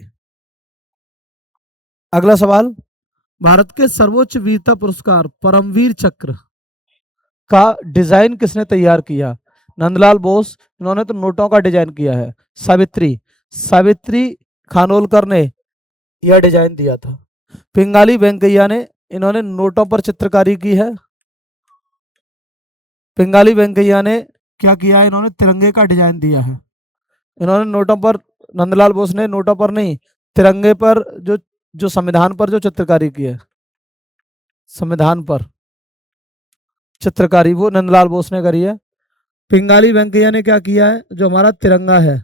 अगला सवाल, भारत के सर्वोच्च वीरता पुरस्कार परमवीर चक्र का डिजाइन किसने तैयार किया? नंदलाल बोस, इन्होंने तो नोटों का डिजाइन किया है। सावित्री खानोलकर ने यह डिजाइन दिया था। पिंगाली वेंकैया ने, इन्होंने नोटों पर चित्रकारी की है। पिंगाली वेंकैया ने क्या किया है, इन्होंने तिरंगे का डिजाइन दिया है। इन्होंने नोटों पर, नंदलाल बोस ने नोटों पर नहीं, तिरंगे पर, जो जो संविधान पर जो चित्रकारी की है, संविधान पर चित्रकारी वो नंदलाल बोस ने करी है। पिंगाली वेंकैया ने क्या किया है, जो हमारा तिरंगा है,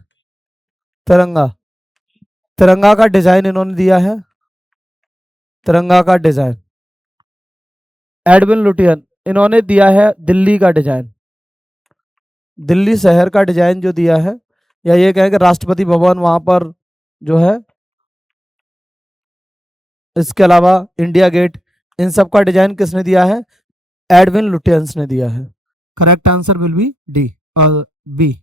तिरंगा, तिरंगा का डिजाइन इन्होंने दिया है, तिरंगा का डिजाइन। एडविन लुटियन, इन्होंने दिया है दिल्ली का डिजाइन, दिल्ली शहर का डिजाइन जो दिया है, या ये कहें कि राष्ट्रपति भवन वहां पर जो है, इसके अलावा इंडिया गेट, इन सब का डिजाइन किसने दिया है, एडविन लुटियंस ने दिया है। Correct answer will be D और बी।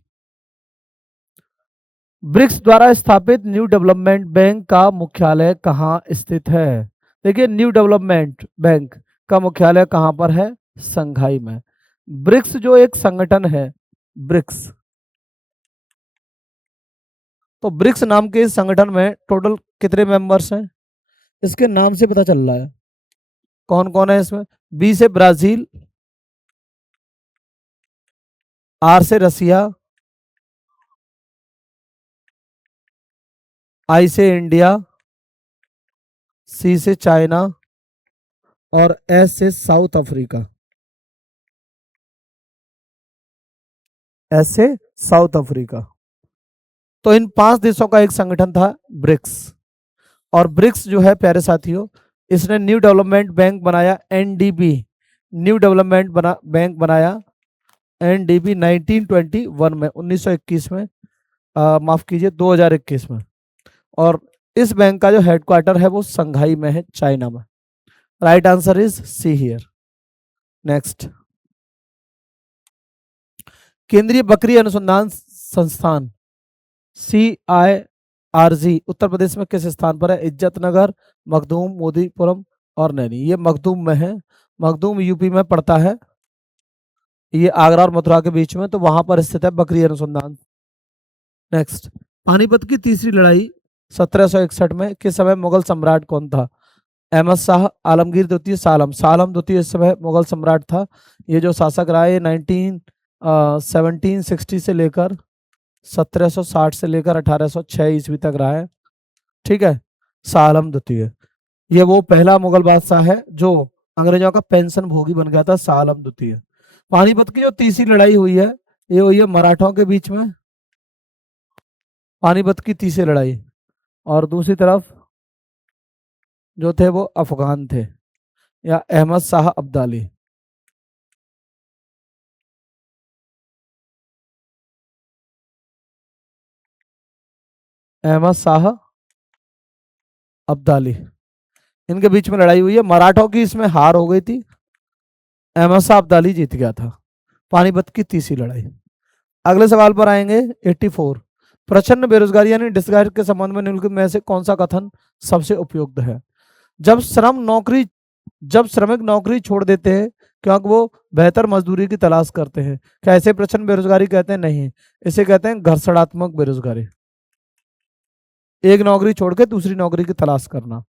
ब्रिक्स द्वारा स्थापित न्यू डेवलपमेंट बैंक का मुख्यालय कहाँ स्थित है? देखिए, न्यू डेवलपमेंट बैंक का मुख्यालय कहाँ पर है? संघाई में। ब्रिक्स जो एक संगठन है, ब्रिक्स, तो ब्रिक्स नाम के इस संगठन में टोटल कितने मेंबर्स हैं? इसके नाम से पता चल रहा है कौन कौन है इसमें। बी से ब्राजील, आर से रसिया, आई से इंडिया, सी से चाइना और एस से साउथ अफ्रीका, एस से साउथ अफ्रीका। तो इन 5 देशों का एक संगठन था ब्रिक्स। और ब्रिक्स जो है प्यारे साथियों, इसने न्यू डेवलपमेंट बैंक बनाया, एनडीबी, न्यू डेवलपमेंट बैंक बनाया एनडीबी 1921 में, 1921 में, माफ कीजिए 2021 में। और इस बैंक का जो हेडक्वार्टर है वो संघाई में है, चाइना में। Right answer is see here. Next, केंद्रीय बकरी अनुसंधान संस्थान CIRG उत्तर प्रदेश में किस स्थान पर है? इज्जतनगर, मखदूम, मोदीपुरम और नैनी। ये मखदूम में है, मखदूम यूपी में पड़ता है, ये आगरा और मथुरा के बीच में, तो वहां पर स्थित है बकरी अनुसंधान। नेक्स्ट, पानीपत की तीसरी लड़ाई 1761 में किस समय मुगल सम्राट कौन था? अहमद शाह, आलमगीर द्वितीय, सालम। सालम द्वितीय इस समय मुगल सम्राट था। ये जो शासक रहा है 1760 से लेकर 1760 से लेकर 1806 ईस्वी तक रहा है। ठीक है, सालम द्वितीय, ये वो पहला मुगल बादशाह है जो अंग्रेजों का पेंशन भोगी बन गया था, सालम द्वितीय। पानीपत की जो तीसरी लड़ाई हुई है, ये हुई है मराठों के बीच में, पानीपत की तीसरी लड़ाई। और दूसरी तरफ जो थे वो अफगान थे, या अहमद शाह अब्दाली। अहमद शाह अब्दाली, इनके बीच में लड़ाई हुई है। मराठों की इसमें हार हो गई थी, अहमद शाह अब्दाली जीत गया था। पानीपत की तीसरी लड़ाई। अगले सवाल पर आएंगे 84। प्रचंड बेरोजगारी यानी डिसगाइज के संबंध में निम्नलिखित में से कौन सा कथन सबसे उपयुक्त है? जब श्रमिक नौकरी छोड़ देते हैं क्योंकि वो बेहतर मजदूरी की तलाश करते हैं, क्या ऐसे प्रचंड बेरोजगारी कहते हैं? नहीं, इसे कहते हैं घर्षणात्मक बेरोजगारी। एक नौकरी छोड़ के दूसरी नौकरी की तलाश करना।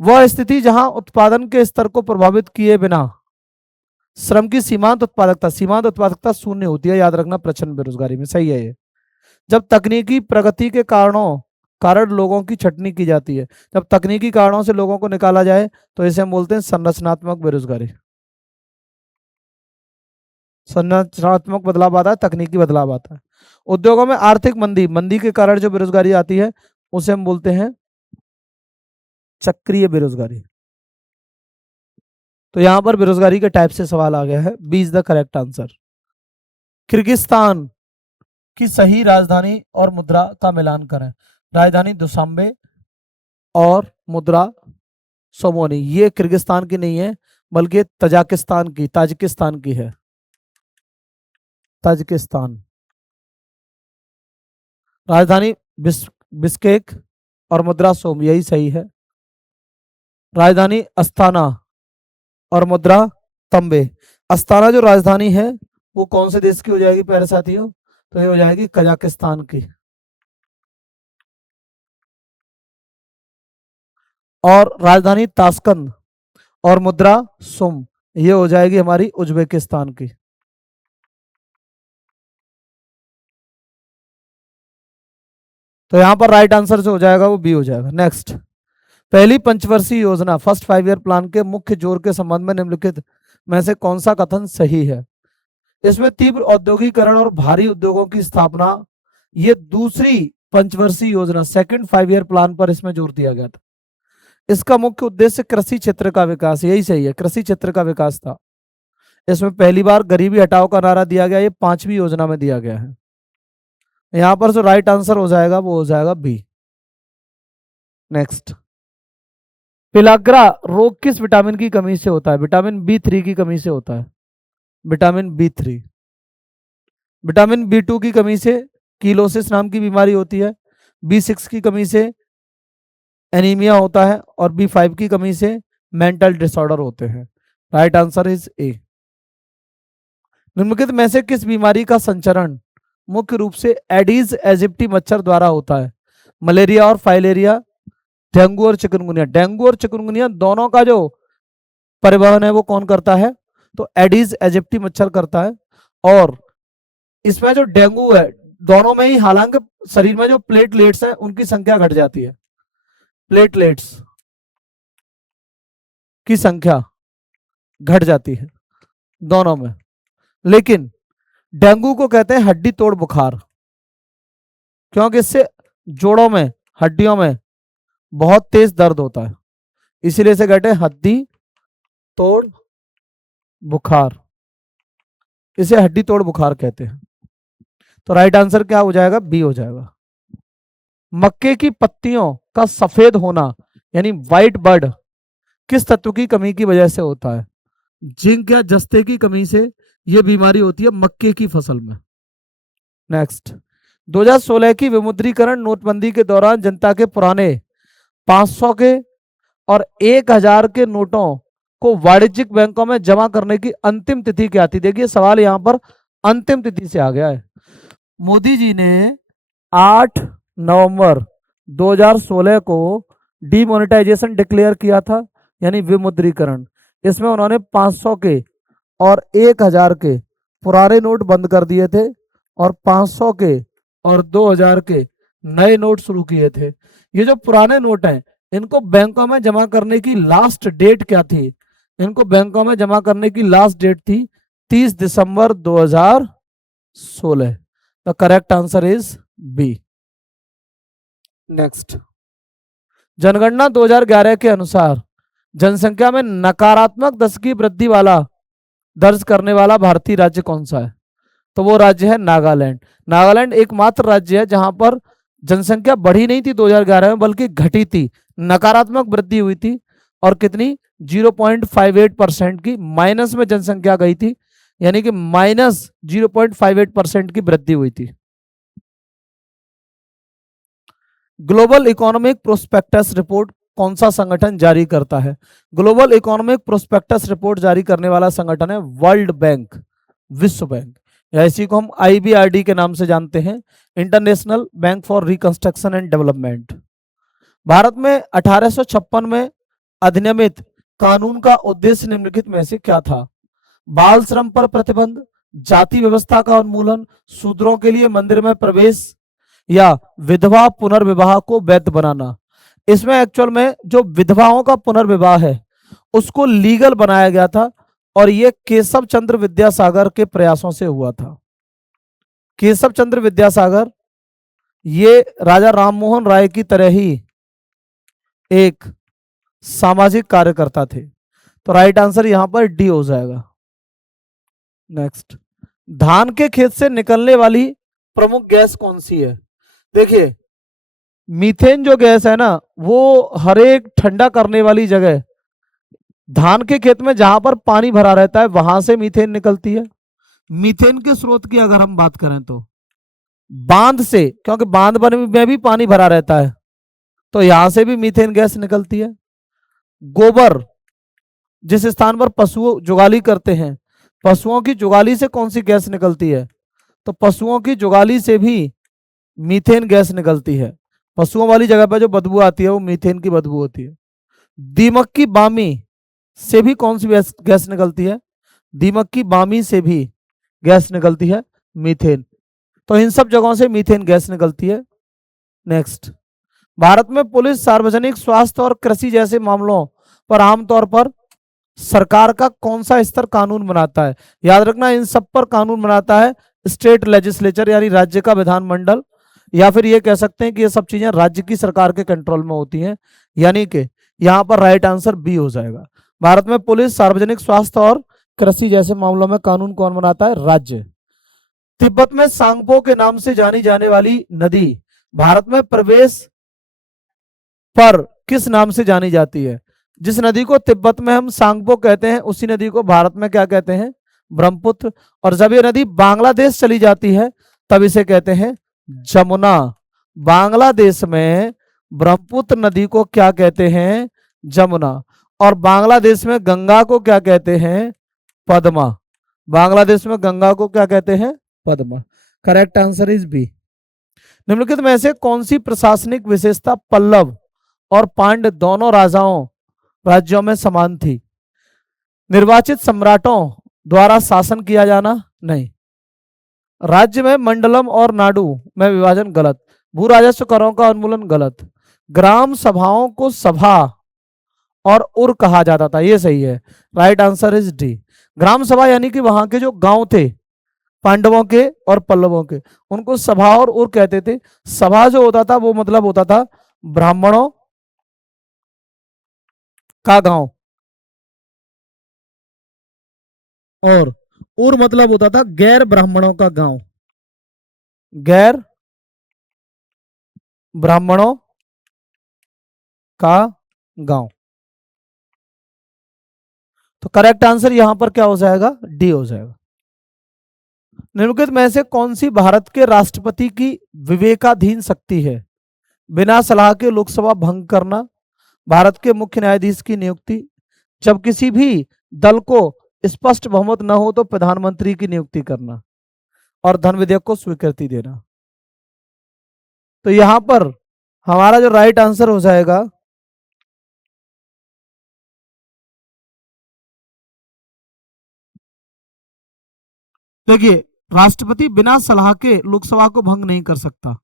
वह स्थिति जहां उत्पादन के स्तर को प्रभावित किए बिना श्रम की सीमांत उत्पादकता शून्य होती है, याद रखना प्रचंड बेरोजगारी में। सही है ये। जब तकनीकी प्रगति के कारण लोगों की छटनी की जाती है, जब तकनीकी कारणों से लोगों को निकाला जाए तो इसे हम बोलते हैं संरचनात्मक बेरोजगारी। संरचनात्मक बदलाव आता है, तकनीकी बदलाव आता है। उद्योगों में आर्थिक मंदी के कारण जो बेरोजगारी आती है उसे हम बोलते हैं चक्रीय बेरोजगारी। तो यहां पर बेरोजगारी के टाइप से सवाल आ गया है, B is the correct answer. Kyrgyzstan की सही राजधानी और मुद्रा का मिलान करें। राजधानी दुशांबे और मुद्रा सोमोनी। ये किर्गिस्तान की नहीं है बल्कि ताजिकिस्तान की है, ताजिकिस्तान। राजधानी बिश्केक और मुद्रा सोम, यही सही है। राजधानी अस्ताना और मुद्रा तंबे। अस्ताना जो राजधानी है वो कौन से देश की हो जाएगी प्यारे साथियों? तो ये हो जाएगी कजाकिस्तान की। और राजधानी ताशकंद और मुद्रा सुम, ये हो जाएगी हमारी उज्बेकिस्तान की। तो यहां पर राइट आंसर जो हो जाएगा वो बी हो जाएगा। नेक्स्ट, पहली पंचवर्षीय योजना फर्स्ट 5 ईयर प्लान के मुख्य जोर के संबंध में निम्नलिखित में से कौन सा कथन सही है? इसमें तीव्र औद्योगिकरण और भारी उद्योगों की स्थापना, ये दूसरी पंचवर्षीय योजना सेकंड 5 ईयर प्लान पर इसमें जोर दिया गया था। इसका मुख्य उद्देश्य कृषि क्षेत्र का विकास, यही सही है, कृषि क्षेत्र का विकास था। इसमें पहली बार गरीबी हटाओ का नारा दिया गया, ये 5वीं योजना में दिया गया है। यहां पर जो राइट आंसर हो जाएगा वो हो जाएगा बी। नेक्स्ट, पिलाग्रा रोग किस विटामिन की कमी से होता है? विटामिन B3 की कमी से होता है, विटामिन B3। विटामिन B2 की कमी से कीलोसिस नाम की बीमारी होती है, B6 की कमी से एनीमिया होता है और B5 की कमी से मेंटल डिसऑर्डर होते हैं। Right answer is a. निम्नलिखित में से किस बीमारी का संचरण मुख्य रूप से एडीज एजिप्टी मच्छर द्वारा होता है? मलेरिया और फाइलेरिया, डेंगू और चिकनगुनिया। डेंगू और चिकनगुनिया दोनों का जो परिवहन है वो कौन करता है? तो एडीज एजिप्टी मच्छर करता है। और इसमें जो डेंगू है दोनों में ही हालांकि शरीर में जो प्लेटलेट्स हैं उनकी संख्या घट जाती है, प्लेटलेट्स की संख्या घट जाती है दोनों में, लेकिन डेंगू को कहते हैं हड्डी तोड़ बुखार, क्योंकि इससे जोड़ों में, हड्डियों में बहुत तेज दर्द होता है, इसीलिए इसे कहते हैं हड्डी तोड़ बुखार, इसे हड्डी तोड़ बुखार कहते हैं। तो राइट आंसर क्या हो जाएगा? बी हो जाएगा। मक्के की पत्तियों का सफेद होना यानी व्हाइट बर्ड किस तत्व की कमी की वजह से होता है? जिंक या जस्ते की कमी से यह बीमारी होती है मक्के की फसल में। नेक्स्ट, 2016 की विमुद्रीकरण नोटबंदी के दौरान जनता के पुराने 500 के और 1000 के नोटों को वाणिज्यिक बैंकों में जमा करने की अंतिम तिथि क्या थी? देखिए सवाल यहां पर अंतिम तिथि से आ गया है। मोदी जी ने 8 नवंबर 2016 को डीमोनेटाइजेशन डिक्लेयर किया था, यानी विमुद्रीकरण। इसमें उन्होंने 500 के और 1000 के पुराने नोट बंद कर दिए थे और 500 के और 2000 के नए नोट शुरू किए थे। ये जो पुराने नोट हैं इनको बैंकों में जमा करने की लास्ट डेट क्या थी? इनको बैंकों में जमा करने की लास्ट डेट थी 30 दिसंबर 2016। The correct answer is B. Next, जनगणना 2011 के अनुसार जनसंख्या में नकारात्मक दशकीय वृद्धि वाला दर्ज करने वाला भारतीय राज्य कौन सा है? तो वो राज्य है नागालैंड। नागालैंड एकमात्र राज्य है जहां पर जनसंख्या बढ़ी नहीं थी 2011 में, बल्कि घटी थी, नकारात्मक वृद्धि हुई थी। और कितनी? 0.58% की माइनस में जनसंख्या गई थी, यानी कि माइनस 0.58% की वृद्धि हुई थी। ग्लोबल इकोनॉमिक प्रोस्पेक्टस रिपोर्ट कौन सा संगठन जारी करता है? ग्लोबल इकोनॉमिक प्रोस्पेक्टस रिपोर्ट जारी करने वाला संगठन है वर्ल्ड बैंक, विश्व बैंक, या इसी को हम IBRD के नाम से जानते हैं, international bank for reconstruction and development. Bharat में 1856 में अधिनियमित कानून का उद्देश्य निम्नलिखित में से क्या था? बाल श्रम पर प्रतिबंध, जाति व्यवस्था का उन्मूलन, शूद्रों के लिए मंदिर में प्रवेश, या विधवा पुनर्विवाह को वैध बनाना। इसमें एक्चुअल में जो विधवाओं का पुनर्विवाह है उसको लीगल बनाया गया था और ये केशव चंद्र विद्यासागर के प्रयासों से हुआ था। केशव चंद्र विद्यासागर ये राजा राममोहन राय की तरह ही एक सामाजिक कार्यकर्ता थे। तो राइट आंसर यहां पर डी हो जाएगा। नेक्स्ट, धान के खेत से निकलने वाली प्रमुख गैस कौन सी है? देखिए मीथेन जो गैस है ना वो हर एक ठंडा करने वाली जगह, धान के खेत में जहां पर पानी भरा रहता है वहां से मीथेन निकलती है। मीथेन के स्रोत की अगर हम बात करें तो बांध से, क्योंकि बांध में भी पानी भरा रहता है तो यहां से भी मीथेन गैस निकलती है। गोबर, जिस स्थान पर पशु जुगाली करते हैं, पशुओं की जुगाली से कौन सी गैस निकलती है? तो पशुओं की जुगाली से भी मीथेन गैस निकलती है। पशुओं वाली जगह पर जो बदबू आती है वो मीथेन की बदबू होती है। दीमक की बामी से भी कौन सी गैस निकलती है? दीमक की बामी से भी गैस निकलती है मीथेन। तो इन सब जगहों से मीथेन गैस निकलती है। नेक्स्ट, भारत में पुलिस, सार्वजनिक स्वास्थ्य और कृषि जैसे मामलों पर आमतौर पर सरकार का कौन सा स्तर कानून बनाता है? याद रखना, इन सब पर कानून बनाता है स्टेट लेजिस्लेचर, यानी राज्य का विधानमंडल, या फिर ये कह सकते हैं कि ये सब चीजें राज्य की सरकार के कंट्रोल में होती हैं। यानी कि यहां पर राइट आंसर बी हो जाएगा। भारत में पुलिस, सार्वजनिक स्वास्थ्य और कृषि जैसे मामलों में कानून कौन बनाता है? राज्य। तिब्बत में सांगपो के नाम से जानी जाने वाली नदी भारत में प्रवेश पर किस नाम से जानी जाती है? जिस नदी को तिब्बत में हम सांगपो कहते हैं, उसी नदी को भारत में क्या कहते हैं? ब्रह्मपुत्र। और जब ये नदी बांग्लादेश चली जाती है तब इसे कहते हैं जमुना। बांग्लादेश में ब्रह्मपुत्र नदी को क्या कहते हैं? जमुना। और बांग्लादेश में गंगा को क्या कहते हैं? पद्मा। बांग्लादेश में गंगा को क्या कहते हैं? Padma. Correct answer is B. निम्नलिखित में से कौन सी प्रशासनिक विशेषता पल्लव और पांड्य दोनों राज्यों में समान थी? निर्वाचित सम्राटों द्वारा शासन किया जाना? नहीं। राज्य में मंडलम और नाडु में विभाजन? गलत। भू राजस्व करों का उन्मूलन? गलत। ग्राम सभाओं को सभा और उर कहा जाता था? ये सही है। Right answer is D. ग्राम सभा यानी कि वहां के जो गांव थे पांडवों के और पल्लवों के, उनको सभा और उर कहते थे। सभा जो होता था वो मतलब होता था ब्राह्मणों का गांव, और उर मतलब होता था गैर ब्राह्मणों का गांव। गैर ब्राह्मणों का गांव। तो करेक्ट आंसर यहां पर क्या हो जाएगा? डी हो जाएगा। निम्नलिखित में से कौन सी भारत के राष्ट्रपति की विवेकाधीन शक्ति है? बिना सलाह के लोकसभा भंग करना, भारत के मुख्य न्यायाधीश की नियुक्ति, जब किसी भी दल को स्पष्ट बहुमत न हो तो प्रधानमंत्री की नियुक्ति करना, और धन विधेयक को स्वीकृति देना। तो यहां पर हमारा जो राइट आंसर हो जाएगा देखिए, राष्ट्रपति बिना सलाह के लोकसभा को भंग नहीं कर सकता।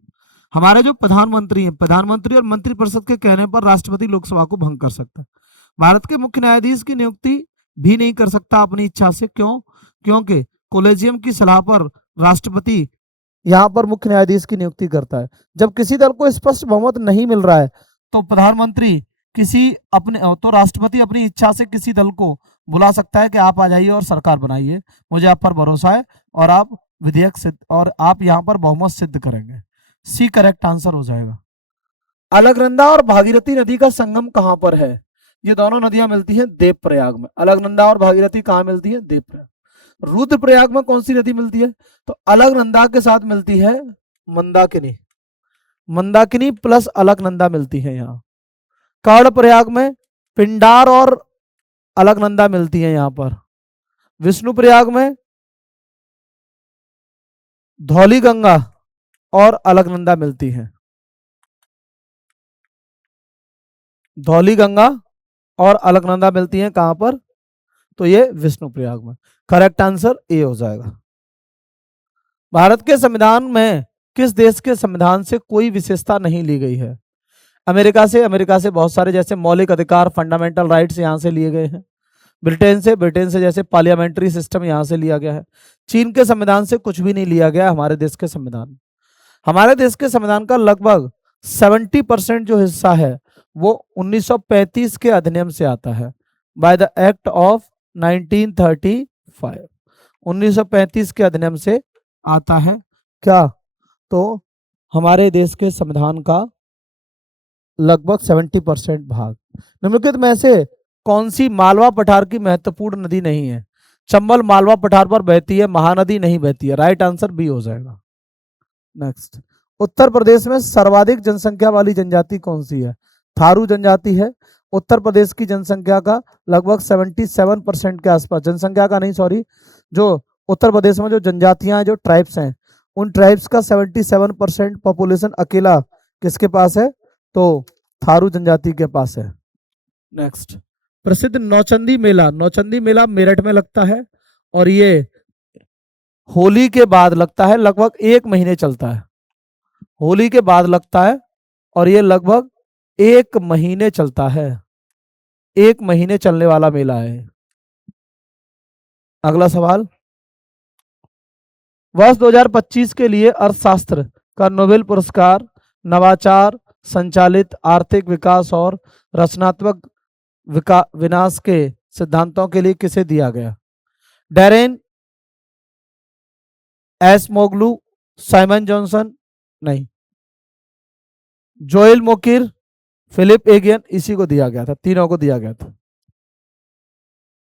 हमारे जो प्रधानमंत्री हैं, प्रधानमंत्री और मंत्रिपरिषद के कहने पर राष्ट्रपति लोकसभा को भंग कर सकता है। भारत के मुख्य न्यायाधीश की नियुक्ति भी नहीं कर सकता अपनी इच्छा से। क्यों? क्योंकि कोलेजियम की सलाह पर राष्ट्रपति यहां पर मुख्य न्यायाधीश की नियुक्ति करता है। जब किसी दल को स्पष्ट बहुमत नहीं मिल रहा है तो प्रधानमंत्री तो राष्ट्रपति अपनी इच्छा से किसी दल को बुला सकता है कि आप आ जाइए और सरकार बनाइए, मुझे आप पर भरोसा है, और आप विधेयक सिद्ध और आप यहां पर बहुमत सिद्ध करेंगे। सी करेक्ट आंसर हो जाएगा। अलकनंदा और भागीरथी नदी का संगम कहां पर है? ये दोनों नदियां मिलती हैं देवप्रयाग में। अलकनंदा और भागीरथी कहां मिलती है? देवप्रयाग। रुद्रप्रयाग में कौन सी नदी मिलती है? तो अलकनंदा के साथ मिलती है मंदाकिनी। मंदाकिनी प्लस अलकनंदा मिलती है यहाँ। कर्णप्रयाग में पिंडार और अलकनंदा मिलती है यहाँ पर। विष्णुप्रयाग में धौली गंगा और अलकनंदा मिलती है। धौली गंगा और अलकनंदा मिलती हैं कहां पर? तो ये विष्णुप्रयाग में। करेक्ट आंसर ए हो जाएगा। भारत के संविधान में किस देश के संविधान से कोई विशेषता नहीं ली गई है? अमेरिका से बहुत सारे जैसे मौलिक अधिकार, फंडामेंटल राइट्स यहां से लिए गए हैं। ब्रिटेन से जैसे पार्लियामेंट्री सिस्टम यहां से लिया गया है। चीन के संविधान से कुछ भी नहीं लिया गया हमारे देश के संविधान। हमारे देश के संविधान का लगभग 70% जो हिस्सा है वो 1935 के अधिनियम से आता है, बाय द एक्ट ऑफ 1935। 1935 के अधिनियम से आता है क्या? तो हमारे देश के संविधान का लगभग 70% भाग। निम्नलिखित में से कौन सी मालवा पठार की महत्वपूर्ण नदी नहीं है? चंबल मालवा पठार पर बहती है, महानदी नहीं बहती है। राइट आंसर बी हो जाएगा। नेक्स्ट, उत्तर प्रदेश में सर्वाधिक जनसंख्या वाली जनजाति कौन सी है? थारू जनजाति है। उत्तर प्रदेश की जनसंख्या का लगभग 77% के आसपास, जनसंख्या का नहीं सॉरी, जो उत्तर प्रदेश में जो जनजातियां हैं, जो ट्राइब्स हैं, उन ट्राइब्स का 77% पॉपुलेशन अकेला किसके पास है? तो थारू जनजाति के पास है। नेक्स्ट, प्रसिद्ध नौचंदी मेला, नौचंदी मेला मेरठ में लगता है और ये होली के बाद लगता है, लगभग 1 महीने चलता है। होली के बाद लगता है और ये लगभग 1 महीने चलता है, 1 महीने चलने वाला मेला है। अगला सवाल, वर्ष 2025 के लिए अर्थशास्त्र का नोबेल पुरस्कार नवाचार, संचालित आर्थिक विकास और रचनात्मक विनाश के सिद्धांतों के लिए किसे दिया गया? डैरेन एसमोग्लू, साइमन जॉनसन, नहीं, जोएल मोकिर, फिलिप एगियन, इसी को दिया गया था, तीनों को दिया गया था।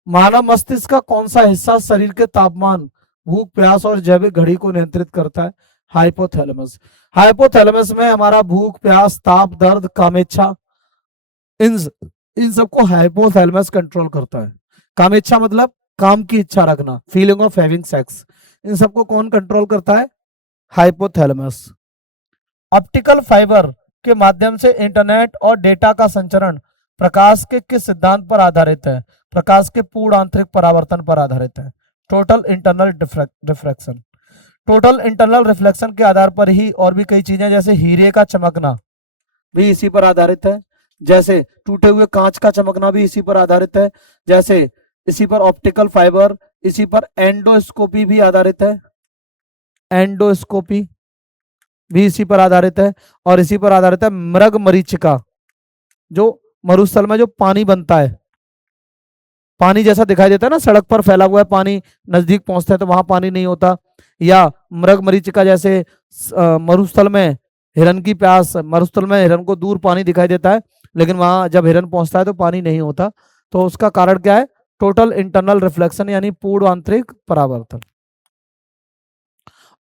मानव मस्तिष्क का कौन सा हिस्सा शरीर के तापमान, भूख, प्यास और जैविक घड़ी को नियंत्रित करता है? हाइपोथैलेमस। हाइपोथैलेमस में हमारा भूख, प्यास, ताप, दर्द, कामेच्छा, इन सबको हाइपोथैलेमस कंट्रोल करता है। कामेच्छा मतलब काम की इच्छा रखना, फीलिंग ऑफ हैविंग सेक्स, इन सबको कौन कंट्रोल करता है? हाइपोथैलेमस। ऑप्टिकल फाइबर के माध्यम से इंटरनेट और डेटा का संचरण प्रकाश के किस सिद्धांत पर आधारित है? प्रकाश के पूर्ण आंतरिक परावर्तन पर आधारित है, total internal reflection. Total internal reflection के आधार पर ही और भी कई चीजें, जैसे हीरे का चमकना भी इसी पर आधारित है, जैसे टूटे हुए कांच का चमकना भी इसी पर आधारित है, जैसे इसी पर ऑप्टिकल फाइबर, इसी पर एंडोस्कोपी भी आधारित है, एंडोस्कोपी भी इसी पर आधारित है, और इसी पर आधारित है मृग मरीचिका, जो मरुस्थल में जो पानी बनता है, पानी जैसा दिखाई देता है ना, सड़क पर फैला हुआ है पानी, नजदीक पहुंचते हैं तो वहां पानी नहीं होता, या मृग मरीचिका जैसे मरुस्थल में हिरन की प्यास, मरुस्थल में हिरन को दूर पानी दिखाई देता है लेकिन वहां जब हिरन पहुंचता है तो पानी नहीं होता, तो उसका कारण क्या है? टोटल इंटरनल रिफ्लेक्शन यानी पूर्ण आंतरिक परावर्तन।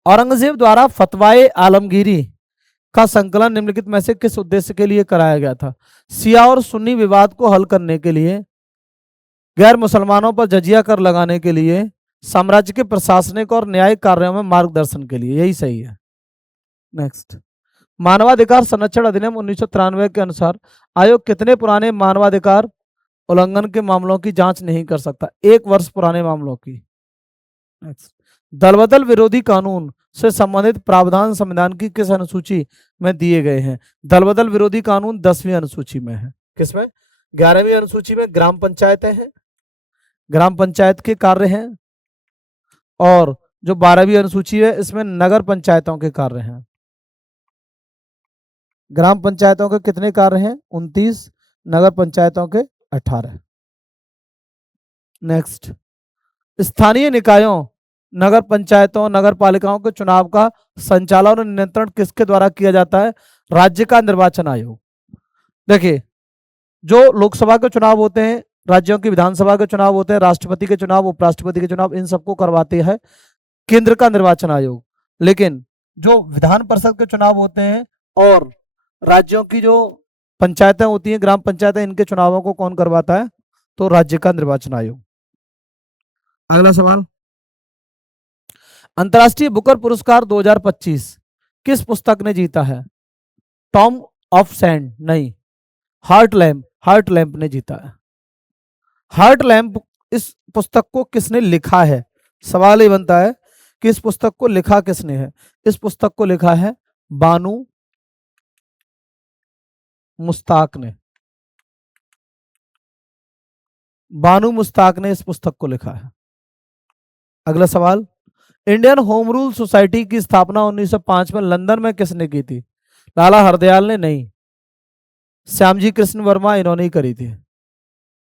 औरंगजेब द्वारा फतवाए आलमगीरी का संकलन निम्नलिखित में से किस उद्देश्य के लिए कराया गया था? शिया और सुन्नी विवाद को हल करने के लिए, गैर मुसलमानों पर जजिया कर लगाने के लिए, साम्राज्य के प्रशासनिक और न्यायिक कार्यों में मार्गदर्शन के लिए, यही सही है। नेक्स्ट, मानवाधिकार संरक्षण अधिनियम 1993 के अनुसार आयोग कितने पुराने मानवाधिकार उल्लंघन के मामलों की जांच नहीं कर सकता? 1 वर्ष पुराने मामलों की। नेक्स्ट, दलबदल विरोधी कानून से संबंधित प्रावधान संविधान की किस अनुसूची में दिए गए हैं? दलबदल विरोधी कानून 10वीं अनुसूची में है। किसमें? 11वीं अनुसूची में ग्राम पंचायतें हैं, ग्राम पंचायत के कार्य हैं, और जो 12वीं अनुसूची है इसमें नगर पंचायतों के कार्य हैं। ग्राम पंचायतों के कितने कार्य हैं? 29, नगर पंचायतों के 18। नेक्स्ट, स्थानीय निकायों, नगर पंचायतों, नगर पालिकाओं के चुनाव का संचालन और नियंत्रण किसके द्वारा किया जाता है? राज्य का निर्वाचन आयोग। देखिए, जो लोकसभा के चुनाव होते हैं, राज्यों की विधानसभा के चुनाव होते हैं, राष्ट्रपति के चुनाव, उपराष्ट्रपति के चुनाव, इन सबको करवाते हैं केंद्र का निर्वाचन आयोग। लेकिन जो विधान परिषद के चुनाव होते हैं और राज्यों की जो पंचायतें होती हैं, ग्राम पंचायतें, इनके चुनावों को कौन करवाता है? तो राज्य का निर्वाचन आयोग। अगला सवाल, अंतर्राष्ट्रीय बुकर पुरस्कार 2025 किस पुस्तक ने जीता है? टॉम ऑफ सैंड, नहीं, हार्ट लैम्प ने जीता है। हार्ट लैम्प, इस पुस्तक को किसने लिखा है? सवाल ये बनता है कि इस पुस्तक को लिखा किसने है? इस पुस्तक को लिखा है बानू मुश्ताक ने। बानू मुश्ताक ने इस पुस्तक को लिखा है। अगला सवाल, इंडियन होम रूल सोसाइटी की स्थापना 1905 में लंदन में किसने की थी? लाला हरदयाल ने? नहीं, श्यामजी कृष्ण वर्मा, इन्होंने ही करी थी।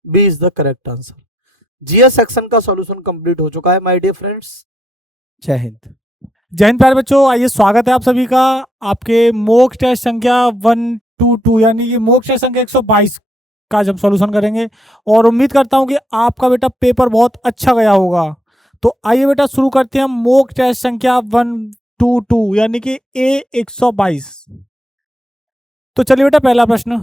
B is the correct answer. GS section का सॉल्यूशन कंप्लीट हो चुका है माय डियर फ्रेंड्स। जय हिंद। जय हिंद प्यारे बच्चों, आइए स्वागत है आप सभी का आपके मॉक टेस्ट संख्या 122 यानी कि मॉक टेस्ट संख्या 122 का जब सॉल्यूशन करेंगे, और उम्मीद करता हूं कि आपका बेटा पेपर बहुत अच्छा गया होगा। तो आइए बेटा शुरू करते हैं मॉक टेस्ट संख्या 122 यानी कि A122। तो चलिए बेटा, पहला प्रश्न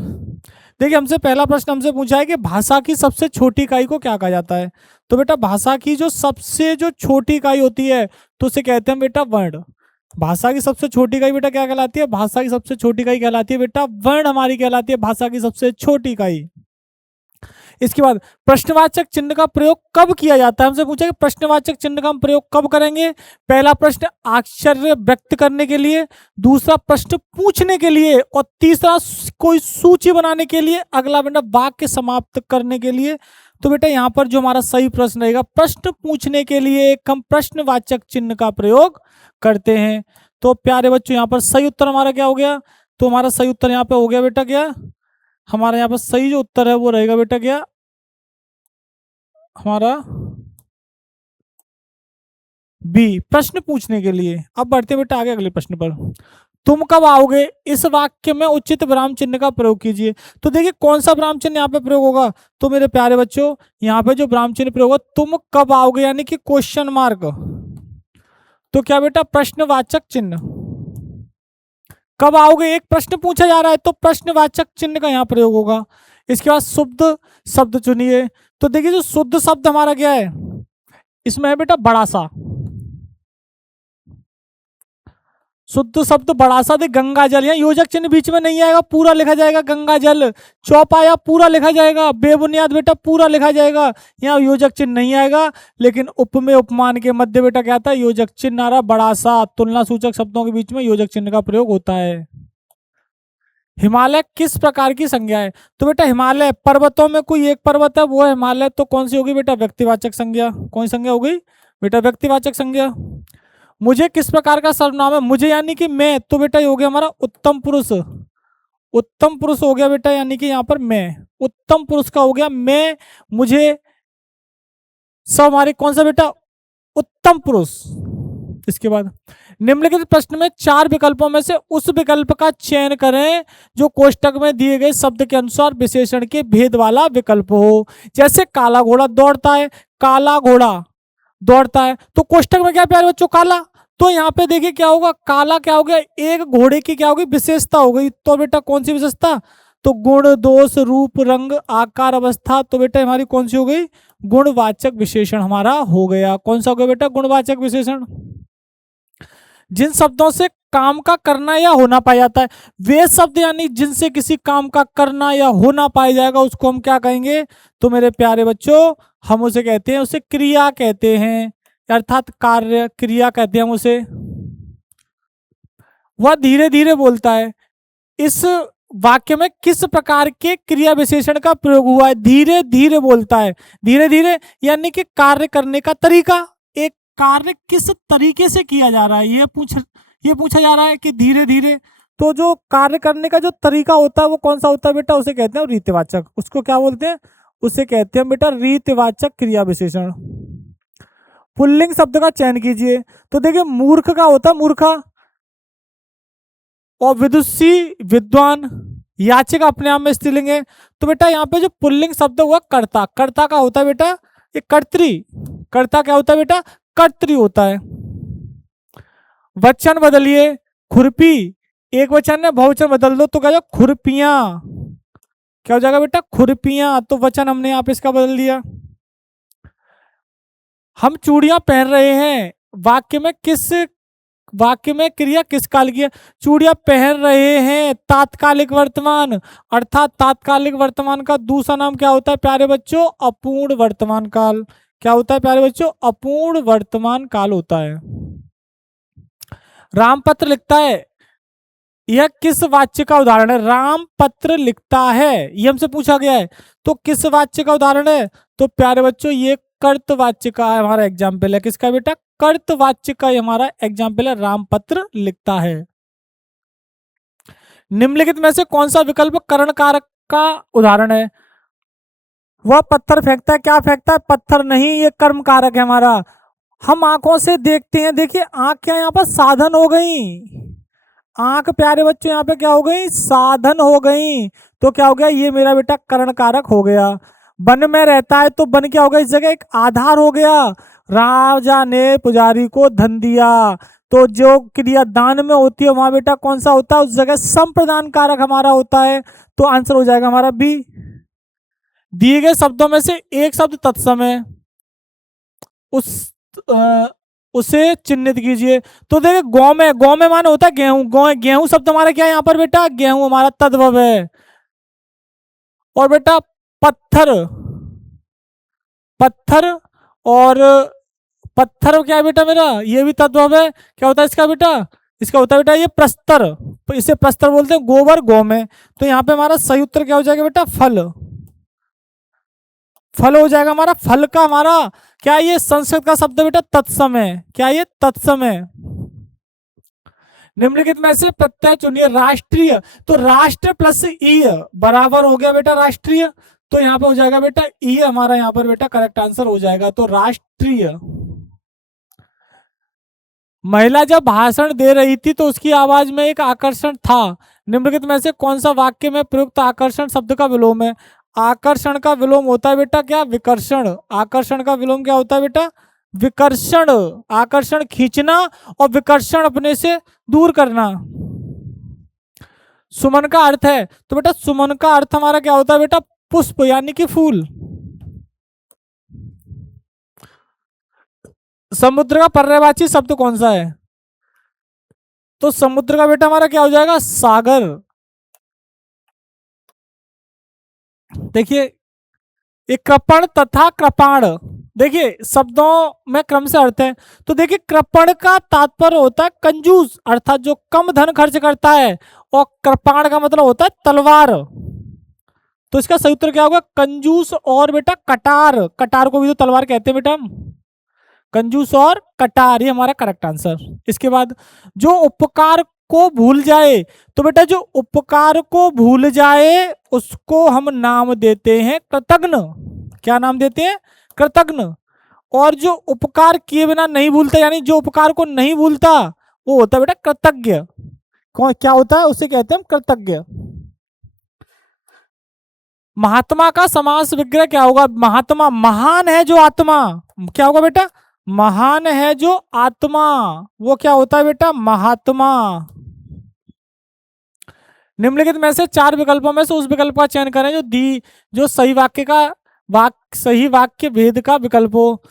देखिए, पहला प्रश्न हमसे पूछा है कि भाषा की सबसे छोटी इकाई को क्या कहा जाता है? तो बेटा, भाषा की जो छोटी इकाई होती है तो उसे कहते हैं बेटा वर्ण। भाषा की सबसे छोटी इकाई बेटा क्या कहलाती है? भाषा की सबसे छोटी इकाई कहलाती है बेटा वर्ण, हमारी कहलाती है भाषा की सबसे छोटी इकाई। इसके बाद प्रश्नवाचक चिन्ह का प्रयोग कब किया जाता है, हमसे पूछा कि प्रश्नवाचक चिन्ह का हम प्रयोग कब करेंगे। पहला प्रश्न आश्चर्य व्यक्त करने के लिए, दूसरा प्रश्न पूछने के लिए, और तीसरा कोई सूची बनाने के लिए, अगला बेटा वाक्य समाप्त करने के लिए। तो बेटा यहाँ पर जो हमारा सही प्रश्न रहेगा, प्रश्न पूछने के लिए हम प्रश्नवाचक चिन्ह का प्रयोग करते हैं। तो प्यारे बच्चों यहाँ पर सही उत्तर हमारा क्या हो गया, तो हमारा सही उत्तर यहाँ पे हो गया बेटा क्या, हमारा यहाँ पर सही जो उत्तर है वो रहेगा बेटा क्या, हमारा बी, प्रश्न पूछने के लिए। अब बढ़ते बेटा आगे अगले प्रश्न पर। तुम कब आओगे, इस वाक्य में उचित विराम चिन्ह का प्रयोग कीजिए। तो देखिए कौन सा विराम चिन्ह यहाँ पे प्रयोग होगा, तो मेरे प्यारे बच्चों यहाँ पे जो विराम चिन्ह प्रयोग होगा, तुम कब आओगे यानी कि क्वेश्चन मार्क, तो क्या बेटा प्रश्नवाचक चिन्ह, कब आओगे एक प्रश्न पूछा जा रहा है तो प्रश्नवाचक चिन्ह का यहाँ प्रयोग होगा। इसके बाद शुद्ध शब्द चुनिए। तो देखिए जो शुद्ध शब्द हमारा क्या है, इसमें है बेटा बड़ा सा, शुद्ध शब्द बड़ा सा, दे गंगा जल, यहाँ योजक चिन्ह बीच में नहीं आएगा, पूरा लिखा जाएगा गंगा जल। चौपाया पूरा लिखा जाएगा, बेबुनियाद बेटा पूरा लिखा जाएगा, यहाँ योजक चिन्ह नहीं आएगा। लेकिन उपमेय उपमान के मध्य बेटा क्या आता है, योजक चिन्ह आ रहा बड़ा सा, तुलना सूचक शब्दों के बीच में योजक चिन्ह का प्रयोग होता है। हिमालय किस प्रकार की संज्ञा है, तो बेटा हिमालय पर्वतों में कोई एक पर्वत है वो है हिमालय, तो कौन सी होगी बेटा व्यक्तिवाचक संज्ञा, कौन सी संज्ञा हो गई बेटा व्यक्तिवाचक संज्ञा। मुझे किस प्रकार का सर्वनाम है, मुझे यानी कि मैं, तो बेटा ये हो गया हमारा उत्तम पुरुष, उत्तम पुरुष हो गया बेटा, यानी कि यहाँ पर मैं, उत्तम पुरुष का हो गया मैं, मुझे, सब हमारे कौन सा बेटा उत्तम पुरुष। इसके बाद निम्नलिखित प्रश्न में 4 विकल्पों में से उस विकल्प का चयन करें जो कोष्टक में दिए गए शब्द के अनुसार विशेषण के भेद वाला विकल्प हो। जैसे काला घोड़ा दौड़ता है, काला घोड़ा दौड़ता है, तो कोष्टक में क्या प्यारे बच्चों काला, तो यहाँ पे देखिए क्या होगा, काला क्या हो गया, एक घोड़े की क्या होगी विशेषता हो गई। तो बेटा कौन सी विशेषता, तो गुण दोष रूप रंग आकार अवस्था, तो बेटा हमारी कौन सी हो गई गुणवाचक विशेषण हमारा हो गया। कौन सा हो गया बेटा गुणवाचक विशेषण। जिन शब्दों से काम का करना या होना पाया जाता है, वे शब्द यानी जिनसे किसी काम का करना या होना पाया जाएगा उसको हम क्या कहेंगे, तो मेरे प्यारे बच्चों हम उसे कहते हैं, उसे क्रिया कहते हैं, अर्थात कार्य क्रिया कहते हैं हम उसे। वह धीरे धीरे बोलता है, इस वाक्य में किस प्रकार के क्रिया विशेषण का प्रयोग हुआ है, धीरे धीरे बोलता है, धीरे धीरे यानी कि कार्य करने का तरीका, एक कार्य किस तरीके से किया जा रहा है ये पूछा जा रहा है कि धीरे धीरे, तो जो कार्य करने का जो तरीका होता है वो कौन सा होता है बेटा, उसे कहते हैं रीतिवाचक, उसको क्या बोलते हैं, उसे कहते हैं बेटा रीतिवाचक क्रिया विशेषण। पुल्लिंग शब्द का चयन कीजिए। तो देखिए मूर्ख का होता है मूर्खा, और विदुषी विद्वान, याचिका अपने आप में स्त्रीलिंग है। तो बेटा यहाँ पे जो पुल्लिंग शब्द हुआ कर्ता, कर्ता का होता है बेटा ये कर्त्री, कर्ता क्या होता है बेटा कर्त्री होता है। वचन बदलिए, खुरपी एक वचन है बहुवचन बदल दो तो क्या हो खुरपियां, क्या हो जाएगा बेटा खुरपियां, तो वचन हमने यहाँ पे इसका बदल दिया। हम चूड़ियां पहन रहे हैं, वाक्य में क्रिया किस काल की है, चूड़ियां पहन रहे हैं तात्कालिक वर्तमान, अर्थात तात्कालिक वर्तमान का दूसरा नाम क्या होता है प्यारे बच्चों अपूर्ण वर्तमान काल। क्या होता है प्यारे बच्चों अपूर्ण वर्तमान काल होता है। राम पत्र लिखता है, यह किस वाच्य का उदाहरण है, राम पत्र लिखता है ये हमसे पूछा गया है, तो किस वाच्य का उदाहरण है, तो प्यारे बच्चों ये कर्तवाच्य का हमारा एग्जाम्पल है। किसका बेटा कर्तवाच्य का हमारा एग्जाम्पल है, राम पत्र लिखता है। निम्नलिखित में से कौन सा विकल्प करण कारक का उदाहरण है, वह पत्थर फेंकता है, क्या फेंकता है पत्थर नहीं, ये कर्म कारक है हमारा। हम आंखों से देखते हैं, देखिए आंख क्या यहाँ पर साधन हो गई, आंख प्यारे बच्चों यहाँ पे क्या हो गई साधन हो गई, तो क्या हो गया ये मेरा बेटा करण कारक हो गया। वन में रहता है तो वन क्या हो गया इस जगह एक आधार हो गया, राजा ने पुजारी को धन दिया, तो जो क्रिया दान में होती है वहां बेटा कौन सा होता है उस जगह संप्रदान कारक हमारा होता है, तो आंसर हो जाएगा हमारा बी। दिए गए शब्दों में से एक शब्द तत्समय उसे चिन्हित कीजिए। तो देखिए गौ में माने होता है गेहूं, गेहूं शब्द हमारा क्या है यहाँ पर बेटा गेहूं हमारा तद्भव है। और बेटा पत्थर, पत्थर, और पत्थर क्या है बेटा मेरा, ये भी तत्व है, क्या होता है इसका बेटा, इसका होता है बेटा ये प्रस्तर, इसे प्रस्तर बोलते हैं, गोबर गौमेय। तो यहाँ पे हमारा सही उत्तर क्या हो जाएगा बेटा, फल, फल हो जाएगा हमारा। फल का हमारा क्या है, ये संस्कृत का शब्द है बेटा तत्समय, क्या है ये तत्समय। निम्नलिखित में से प्रत्यय चुनिए। राष्ट्रीय, तो राष्ट्र प्लस ई बराबर हो गया बेटा राष्ट्रीय, तो यहाँ पे हो जाएगा बेटा ई हमारा यहाँ पर बेटा करेक्ट आंसर हो जाएगा। तो राष्ट्रीय। महिला जब भाषण दे रही थी तो उसकी आवाज में एक आकर्षण था। निम्नलिखित में से कौन सा वाक्य में प्रयुक्त आकर्षण शब्द का विलोम है। आकर्षण का विलोम होता है बेटा क्या, विकर्षण। आकर्षण का विलोम क्या होता है बेटा, विकर्षण। आकर्षण खींचना और विकर्षण अपने से दूर करना। सुमन का अर्थ है, तो बेटा सुमन का अर्थ हमारा क्या होता है बेटा, पुष्प यानी कि फूल। समुद्र का पर्यायवाची शब्द कौन सा है, तो समुद्र का बेटा हमारा क्या हो जाएगा, सागर। देखिए एक कृपण तथा कृपाण, देखिए शब्दों में क्रम से अर्थ है। तो देखिए कृपण का तात्पर्य होता है कंजूस, अर्थात जो कम धन खर्च करता है, और कृपाण का मतलब होता है तलवार। तो इसका सही उत्तर क्या होगा, कंजूस और बेटा कटार। कटार को भी तो तलवार कहते हैं बेटा हम, कंजूस और कटार, ये हमारा करेक्ट आंसर। इसके बाद जो उपकार को भूल जाए, तो बेटा जो उपकार को भूल जाए उसको हम नाम देते हैं कृतघ्न। क्या नाम देते हैं, कृतघ्न। और जो उपकार किए बिना नहीं भूलता, यानी जो उपकार को नहीं भूलता, वो होता है बेटा कृतज्ञ। कौन क्या होता है, उसे कहते हैं हम कृतज्ञ। महात्मा का समास विग्रह क्या होगा, महात्मा महान है जो आत्मा, क्या होगा बेटा, महान है जो आत्मा, वो क्या होता है बेटा, महात्मा। निम्नलिखित में से चार विकल्पों में से उस विकल्प का चयन करें जो सही वाक्य का सही वाक्य भेद का विकल्प हो।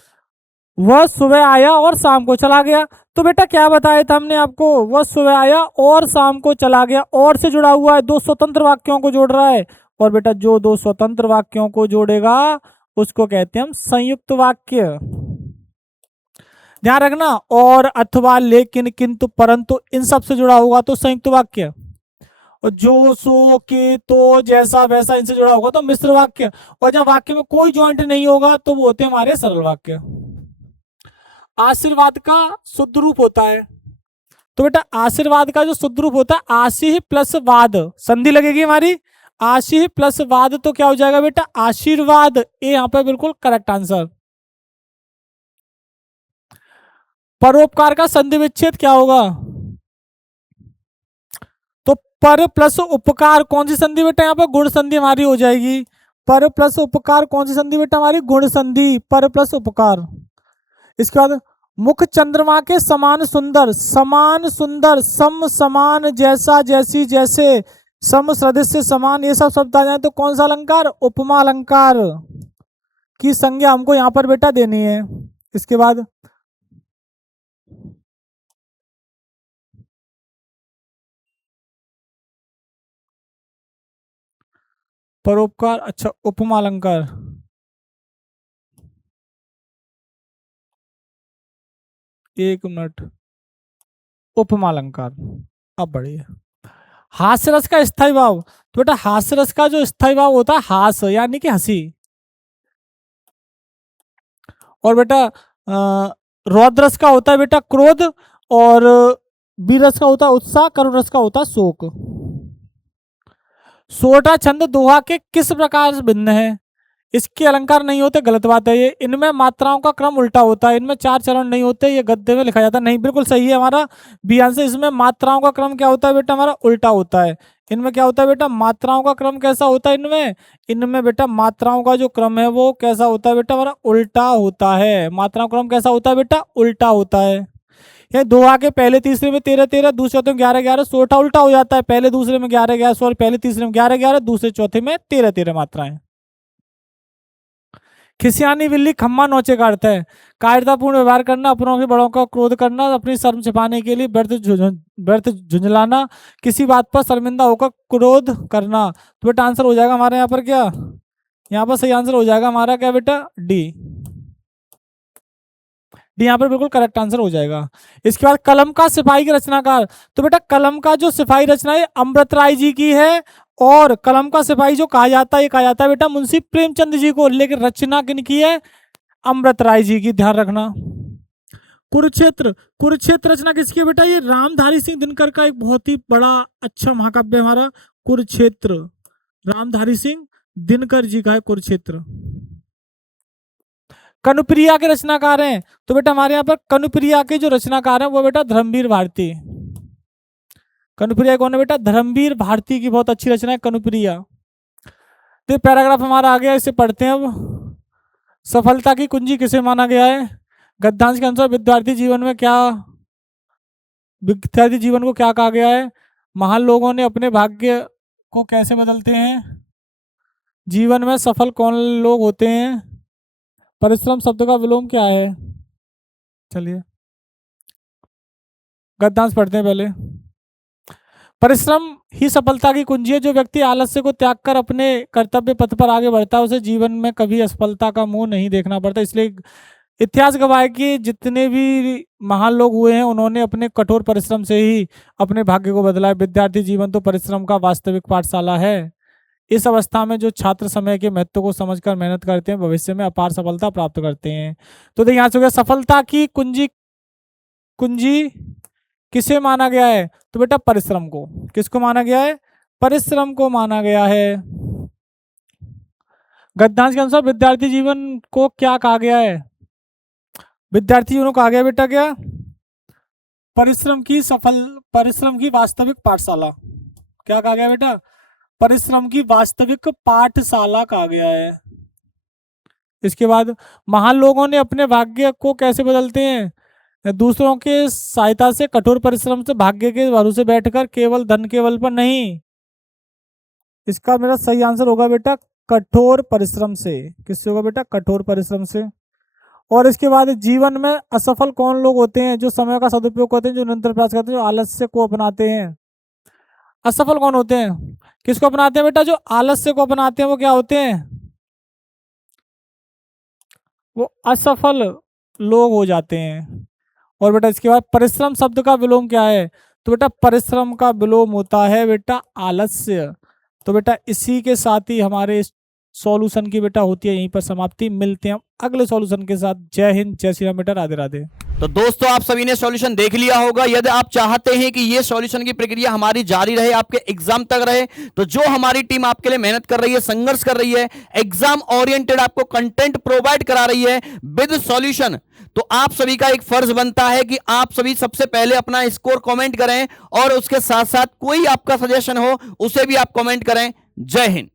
वह सुबह आया और शाम को चला गया, तो बेटा क्या बताया था हमने आपको, वह सुबह आया और शाम को चला गया, और से जुड़ा हुआ है, दो स्वतंत्र वाक्यों को जोड़ रहा है। और बेटा जो दो स्वतंत्र वाक्यों को जोड़ेगा उसको कहते हैं हम संयुक्त वाक्य। ध्यान रखना, और अथवा लेकिन किंतु परंतु इन सब से जुड़ा होगा तो संयुक्त वाक्य, और जो सो के तो जैसा वैसा इनसे जुड़ा होगा तो मिश्र वाक्य, और जब वाक्य में कोई जॉइंट नहीं होगा तो वो होते हैं हमारे सरल वाक्य। आशीर्वाद का शुद्ध रूप होता है, तो बेटा आशीर्वाद का जो शुद्ध रूप होता है आशी प्लस वाद, संधि लगेगी हमारी, आशी प्लस वाद, तो क्या हो जाएगा बेटा आशीर्वाद। ये यहाँ पे बिल्कुल करेक्ट आंसर। परोपकार का संधि विच्छेद क्या होगा, तो पर प्लस उपकार, कौन सी संधि बेटा, यहाँ पर गुण संधि हमारी हो जाएगी। पर प्लस उपकार कौन सी संधि बेटा हमारी, गुण संधि, पर प्लस उपकार। इसके बाद मुख चंद्रमा के समान सुंदर, समान सुंदर, सम समान, जैसा जैसी जैसे, सम सदृश समान, ये सब शब्द आ जाए तो कौन सा अलंकार, उपमा अलंकार की संज्ञा हमको यहाँ पर बेटा देनी है। इसके बाद परोपकार, अच्छा उपमा अलंकार, एक मिनट, उपमा अलंकार अब बढ़िया। हास्य रस का स्थायी भाव, तो बेटा हास्य रस का जो स्थायी भाव होता है हास यानी कि हंसी, और बेटा रौद्र रस का होता है बेटा क्रोध, और वीर रस का होता है उत्साह, करुण रस का होता है शोक। सोटा छंद दोहा के किस प्रकार से भिन्न है, इसके अलंकार नहीं होते, गलत बात है ये। इनमें मात्राओं का क्रम उल्टा होता है, इनमें चार चरण नहीं होते, ये गद्य में लिखा जाता है, नहीं बिल्कुल सही है हमारा बी आंसर। इसमें मात्राओं का क्रम क्या होता है बेटा हमारा, उल्टा होता है। इनमें क्या होता है बेटा, मात्राओं का क्रम कैसा होता है इनमें, इनमें बेटा मात्राओं का जो क्रम है वो कैसा होता है बेटा हमारा, उल्टा होता है। मात्राओं का क्रम कैसा होता है बेटा, उल्टा होता है। ये दोहा के पहले तीसरे में 13 13, दूसरे चौथे में 11 11, सोटा उल्टा हो जाता है, पहले दूसरे में 11 11, सॉरी पहले तीसरे में 11 11, दूसरे चौथे में 13 13 मात्राएं। खिसियानी बिल्ली खम्मा नोचे का अर्थ है कायरतापूर्ण व्यवहार करना, अपनों के बड़ों का क्रोध करना, अपनी शर्म छिपाने के लिए व्यर्थ झुंझलाना, किसी बात पर शर्मिंदा होकर क्रोध करना। तो बेटा आंसर हो जाएगा हमारे यहाँ पर क्या, यहाँ पर सही आंसर हो जाएगा हमारा क्या बेटा, डी। डी यहाँ पर बिल्कुल करेक्ट आंसर हो जाएगा। इसके बाद कलम का सिपाही के रचनाकार, तो बेटा कलम का जो सिपाही रचना है अमृत राय जी की है, और कलम का सिपाही जो कहा जाता है ये कहा जाता है बेटा मुंशी प्रेमचंद जी को, लेकिन रचना किनकी है, अमृत राय जी की, ध्यान रखना। कुरुक्षेत्र, कुरुक्षेत्र रचना किसकी है बेटा, ये रामधारी सिंह दिनकर का एक बहुत ही बड़ा अच्छा महाकाव्य हमारा कुरुक्षेत्र, रामधारी सिंह दिनकर जी का है कुरुक्षेत्र। कनुप्रिया के रचनाकार हैं, तो बेटा हमारे यहाँ पर कनुप्रिया के जो रचनाकार हैं वो बेटा धर्मवीर भारती। कनुप्रिया कौन है बेटा, धर्मवीर भारती की बहुत अच्छी रचना है कनुप्रिया। तो पैराग्राफ हमारा आ गया, इसे पढ़ते हैं अब। सफलता की कुंजी किसे माना गया है, गद्यांश के अनुसार विद्यार्थी जीवन को क्या कहा गया है, महान लोगों ने अपने भाग्य को कैसे बदलते हैं, जीवन में सफल कौन लोग होते हैं, परिश्रम शब्द का विलोम क्या है। चलिए गद्यांश पढ़ते हैं पहले। परिश्रम ही सफलता की कुंजी है, जो व्यक्ति आलस्य को त्याग कर अपने कर्तव्य पथ पर आगे बढ़ता है उसे जीवन में कभी असफलता का मुंह नहीं देखना पड़ता। इसलिए इतिहास गवाह है कि जितने भी महान लोग हुए हैं उन्होंने अपने कठोर परिश्रम से ही अपने भाग्य को बदला है। विद्यार्थी जीवन तो परिश्रम का वास्तविक पाठशाला है। इस अवस्था में जो छात्र समय के महत्व को समझकर मेहनत करते हैं भविष्य में अपार सफलता प्राप्त करते हैं। तो देखिए यहाँ से हो गया सफलता की कुंजी किसे माना गया है, तो बेटा परिश्रम को। किसको माना गया है, परिश्रम को माना गया है। गद्यांश के अनुसार विद्यार्थी जीवन को क्या कहा गया है, विद्यार्थी जीवन को कहा गया बेटा क्या, परिश्रम की वास्तविक पाठशाला। क्या कहा गया बेटा, परिश्रम की वास्तविक पाठशाला कहा गया है। इसके बाद महान लोगों ने अपने भाग्य को कैसे बदलते हैं, दूसरों के सहायता से, कठोर परिश्रम से, भाग्य के भरोसे बैठकर, केवल धन के बल पर नहीं। इसका मेरा सही आंसर होगा बेटा कठोर परिश्रम से। किससे होगा बेटा, कठोर परिश्रम से। और इसके बाद जीवन में असफल कौन लोग होते हैं, जो समय का सदुपयोग करते हैं, जो निरंतर प्रयास करते हैं, जो आलस्य को अपनाते हैं। असफल कौन होते हैं, किसको अपनाते हैं बेटा, जो आलस्य को अपनाते हैं वो क्या होते हैं, वो असफल लोग हो जाते हैं। और बेटा इसके बाद परिश्रम शब्द का विलोम क्या है, तो बेटा परिश्रम का विलोम होता है बेटा आलस्य। तो बेटा इसी के साथ ही हमारे सॉल्यूशन की बेटा होती है यहीं पर समाप्ति। मिलते हैं अगले सॉल्यूशन के साथ। जय हिंद, जय श्री राम बेटा, राधे राधे। तो दोस्तों आप सभी ने सॉल्यूशन देख लिया होगा। यदि आप चाहते हैं कि ये सॉल्यूशन की प्रक्रिया हमारी जारी रहे, आपके एग्जाम तक रहे, तो जो हमारी टीम आपके लिए मेहनत कर रही है, संघर्ष कर रही है, एग्जाम ओरिएंटेड आपको कंटेंट प्रोवाइड करा रही है विद सॉल्यूशन, तो आप सभी का एक फर्ज बनता है कि आप सभी सबसे पहले अपना स्कोर कमेंट करें और उसके साथ साथ कोई आपका सजेशन हो उसे भी आप कमेंट करें। जय हिंद।